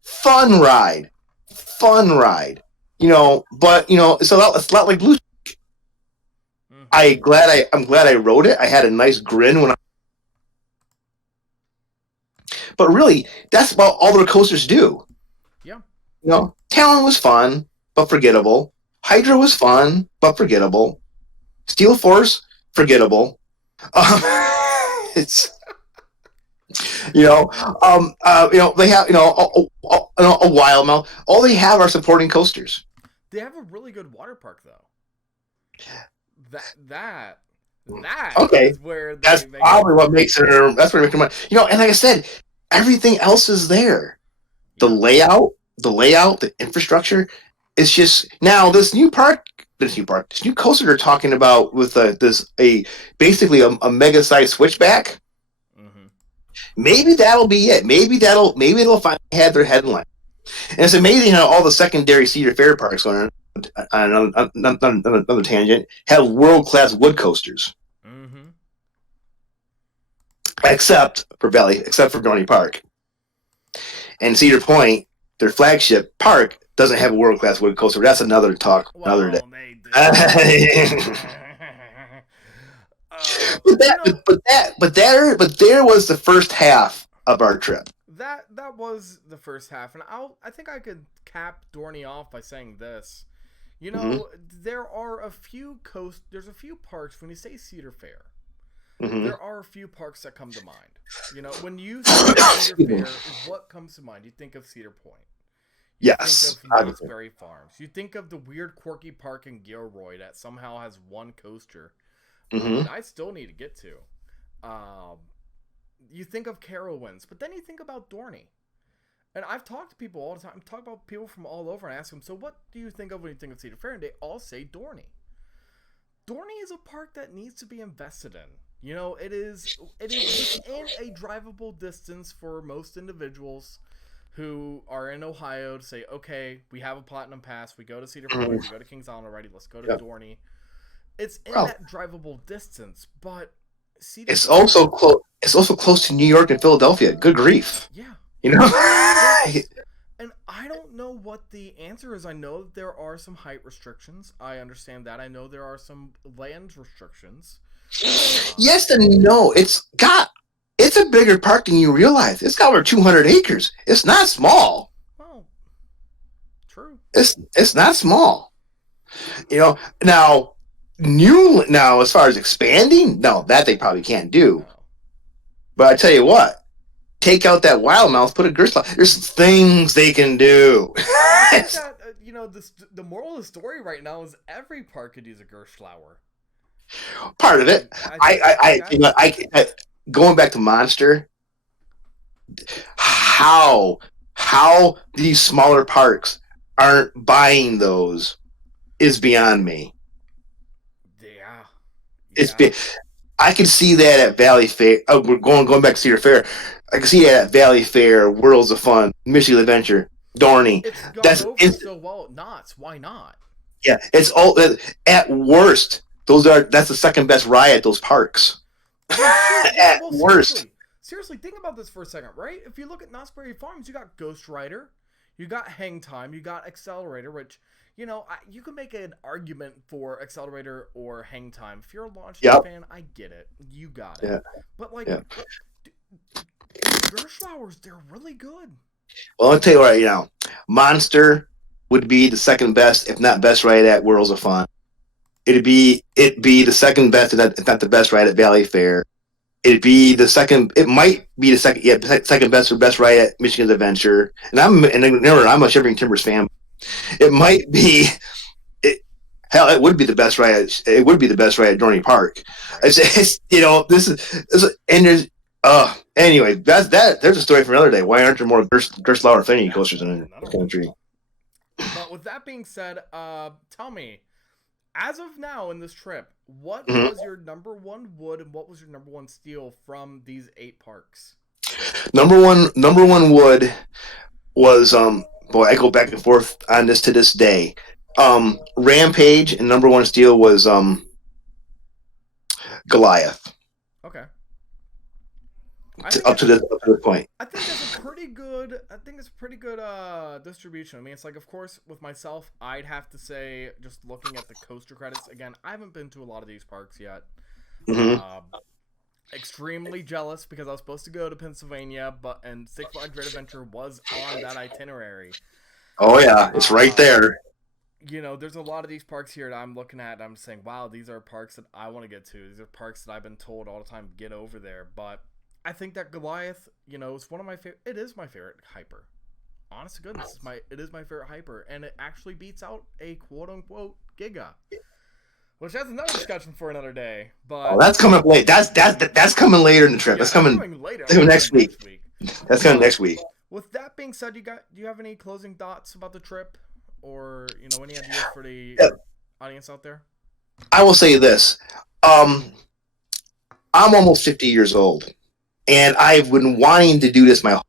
fun ride. But it's a lot like Blue. I'm glad I rode it. I had a nice grin when but really, that's about all their coasters do. Yeah. Talon was fun, but forgettable. Hydra was fun, but forgettable. Steel Force, forgettable. It's they have a Wild Mount. All they have are supporting coasters. They have a really good water park though. That okay. Is where that's probably what makes it. That's what makes it money. And like I said, everything else is there. The layout, the infrastructure. It's just now this new coaster they're talking about with basically a mega size switchback. Maybe that'll be it. Maybe they'll finally have their headline. And it's amazing how all the secondary Cedar Fair parks, going on another tangent, have world-class wood coasters. Except for Dorney Park. And Cedar Point, their flagship park, doesn't have a world-class wood coaster. That's another talk, another day. But there was the first half of our trip. That was the first half, and I think I could cap Dorney off by saying this. There are there's a few parks when you say Cedar Fair. There are a few parks that come to mind. When you say Cedar Fair, what comes to mind? You think of Cedar Point. You think of Knott's Farms. You think of the weird, quirky park in Gilroy that somehow has one coaster. I still need to get to. You think of Carowinds, but then you think about Dorney. And I've talked to people all the time. I'm talking about people from all over and ask them, so what do you think of when you think of Cedar Fair? And they all say Dorney. Dorney is a park that needs to be invested in. It is within a drivable distance for most individuals who are in Ohio to say, okay, we have a Platinum Pass. We go to Cedar Fair. We go to Kings Island already. Let's go to Dorney. It's in that drivable distance, but it's also close it's also close to New York and Philadelphia. Good grief. Yeah. You know? And I don't know what the answer is. I know that there are some height restrictions. I understand that. I know there are some land restrictions. Yes and no. It's a bigger park than you realize. It's got over 200 acres. It's not small. Well, true. It's not small. Now as far as expanding, no, that they probably can't do. No. But I tell you what, take out that wild mouth, put a Gerstlau. There's things they can do. I think that, the moral of the story right now is every park could use a Gerstlau. Part of it. I going back to Monster, how these smaller parks aren't buying those is beyond me. Yeah. It's big. I can see that at Valley Fair. Oh, we're going back to Cedar Fair. I can see that at Valley Fair, Worlds of Fun, Michigan Adventure, Dorney. It's gone over so well at Knott's. Why not? Yeah, it's all at worst. That's the second best ride at those parks. At worst. Seriously, think about this for a second, right? If you look at Knott's Berry Farms, you got Ghost Rider, you got Hang Time, you got Accelerator, which, you can make an argument for Accelerator or Hang Time. If you're a launch fan, I get it. You got it. Yeah. But, Gerstlaus, they're really good. Well, I'll tell you right now, Monster would be the second best, if not best ride at Worlds of Fun. It'd be the second best, if not the best ride at Valley Fair. It'd be the second. It might be the second best or best ride at Michigan's Adventure. And remember, I'm a Shivering Timbers fan. It might be. It would be the best ride. It would be the best ride at Dorney Park. This is and there's anyway. There's a story for another day. Why aren't there more Gerstlau Affinity coasters in the country? But with that being said, tell me, as of now in this trip, what was your number one wood and what was your number one steel from these 8 parks? Number one wood was boy, I go back and forth on this to this day. Rampage, and number one steel was Goliath. Okay. Up to this point. I think it's a pretty good. Distribution. I mean, it's like, of course, with myself, I'd have to say, just looking at the coaster credits again, I haven't been to a lot of these parks yet. Mm-hmm. Extremely jealous because I was supposed to go to Pennsylvania, and Six Flags Great Adventure was on that itinerary. Oh yeah, it's right there. There's a lot of these parks here that I'm looking at and I'm saying, wow, these are parks that I want to get to. These are parks that I've been told all the time, get over there. But I think that Goliath, is one of my favorite. It is my favorite hyper. Honest to goodness, it is my favorite hyper, and it actually beats out a quote unquote Giga, which that's another discussion for another day. But that's coming up late. That's coming later in the trip. That's coming later. Next week. That's coming next week. With that being said, do you have any closing thoughts about the trip, or any ideas for the audience out there? I will say this: I'm almost 50 years old. And I've been wanting to do this my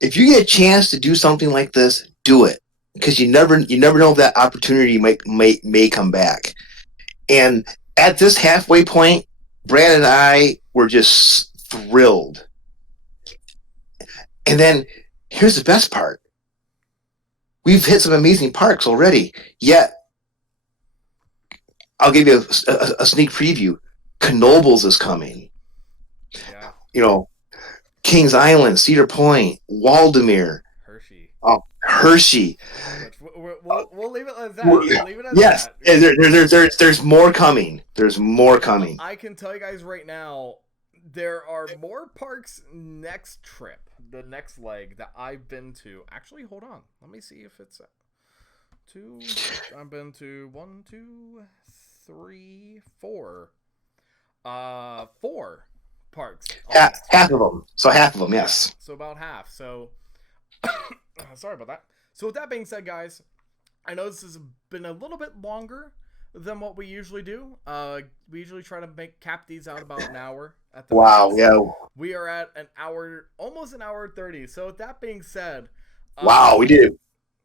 if you get a chance to do something like this, do it, because you never know if that opportunity may come back. And at this halfway point, Brad and I were just thrilled. And then here's the best part: we've hit some amazing parks already. Yet, I'll give you a sneak preview. Knoebels is coming. Yeah. Kings Island, Cedar Point, Waldameer, Hershey. We'll leave it as that. We'll leave it as yes, that. There's more coming. There's more coming. I can tell you guys right now, there are more parks next trip, the next leg that I've been to. Actually, hold on. Let me see if it's 2. I've been to 1, 2, 3, 4. 4 parks. Half of them. So half of them, yes. So about half. So sorry about that. So with that being said, guys, I know this has been a little bit longer than what we usually do. We usually try to cap these out about an hour. At the max. Yeah. We are at an hour, almost an hour 30. So with that being said, wow, we did.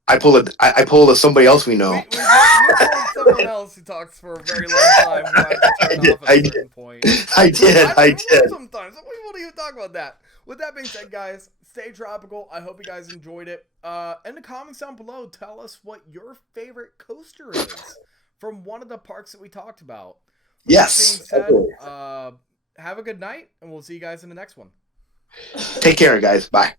I pulled a somebody else we know. You pulled someone else who talks for a very long time who I had to turn off at a certain point. I did. Sometimes we won't even talk about that. With that being said, guys, stay tropical. I hope you guys enjoyed it. In the comments down below, tell us what your favorite coaster is from one of the parks that we talked about. With yes. that being said, have a good night, and we'll see you guys in the next one. Take care, guys. Bye.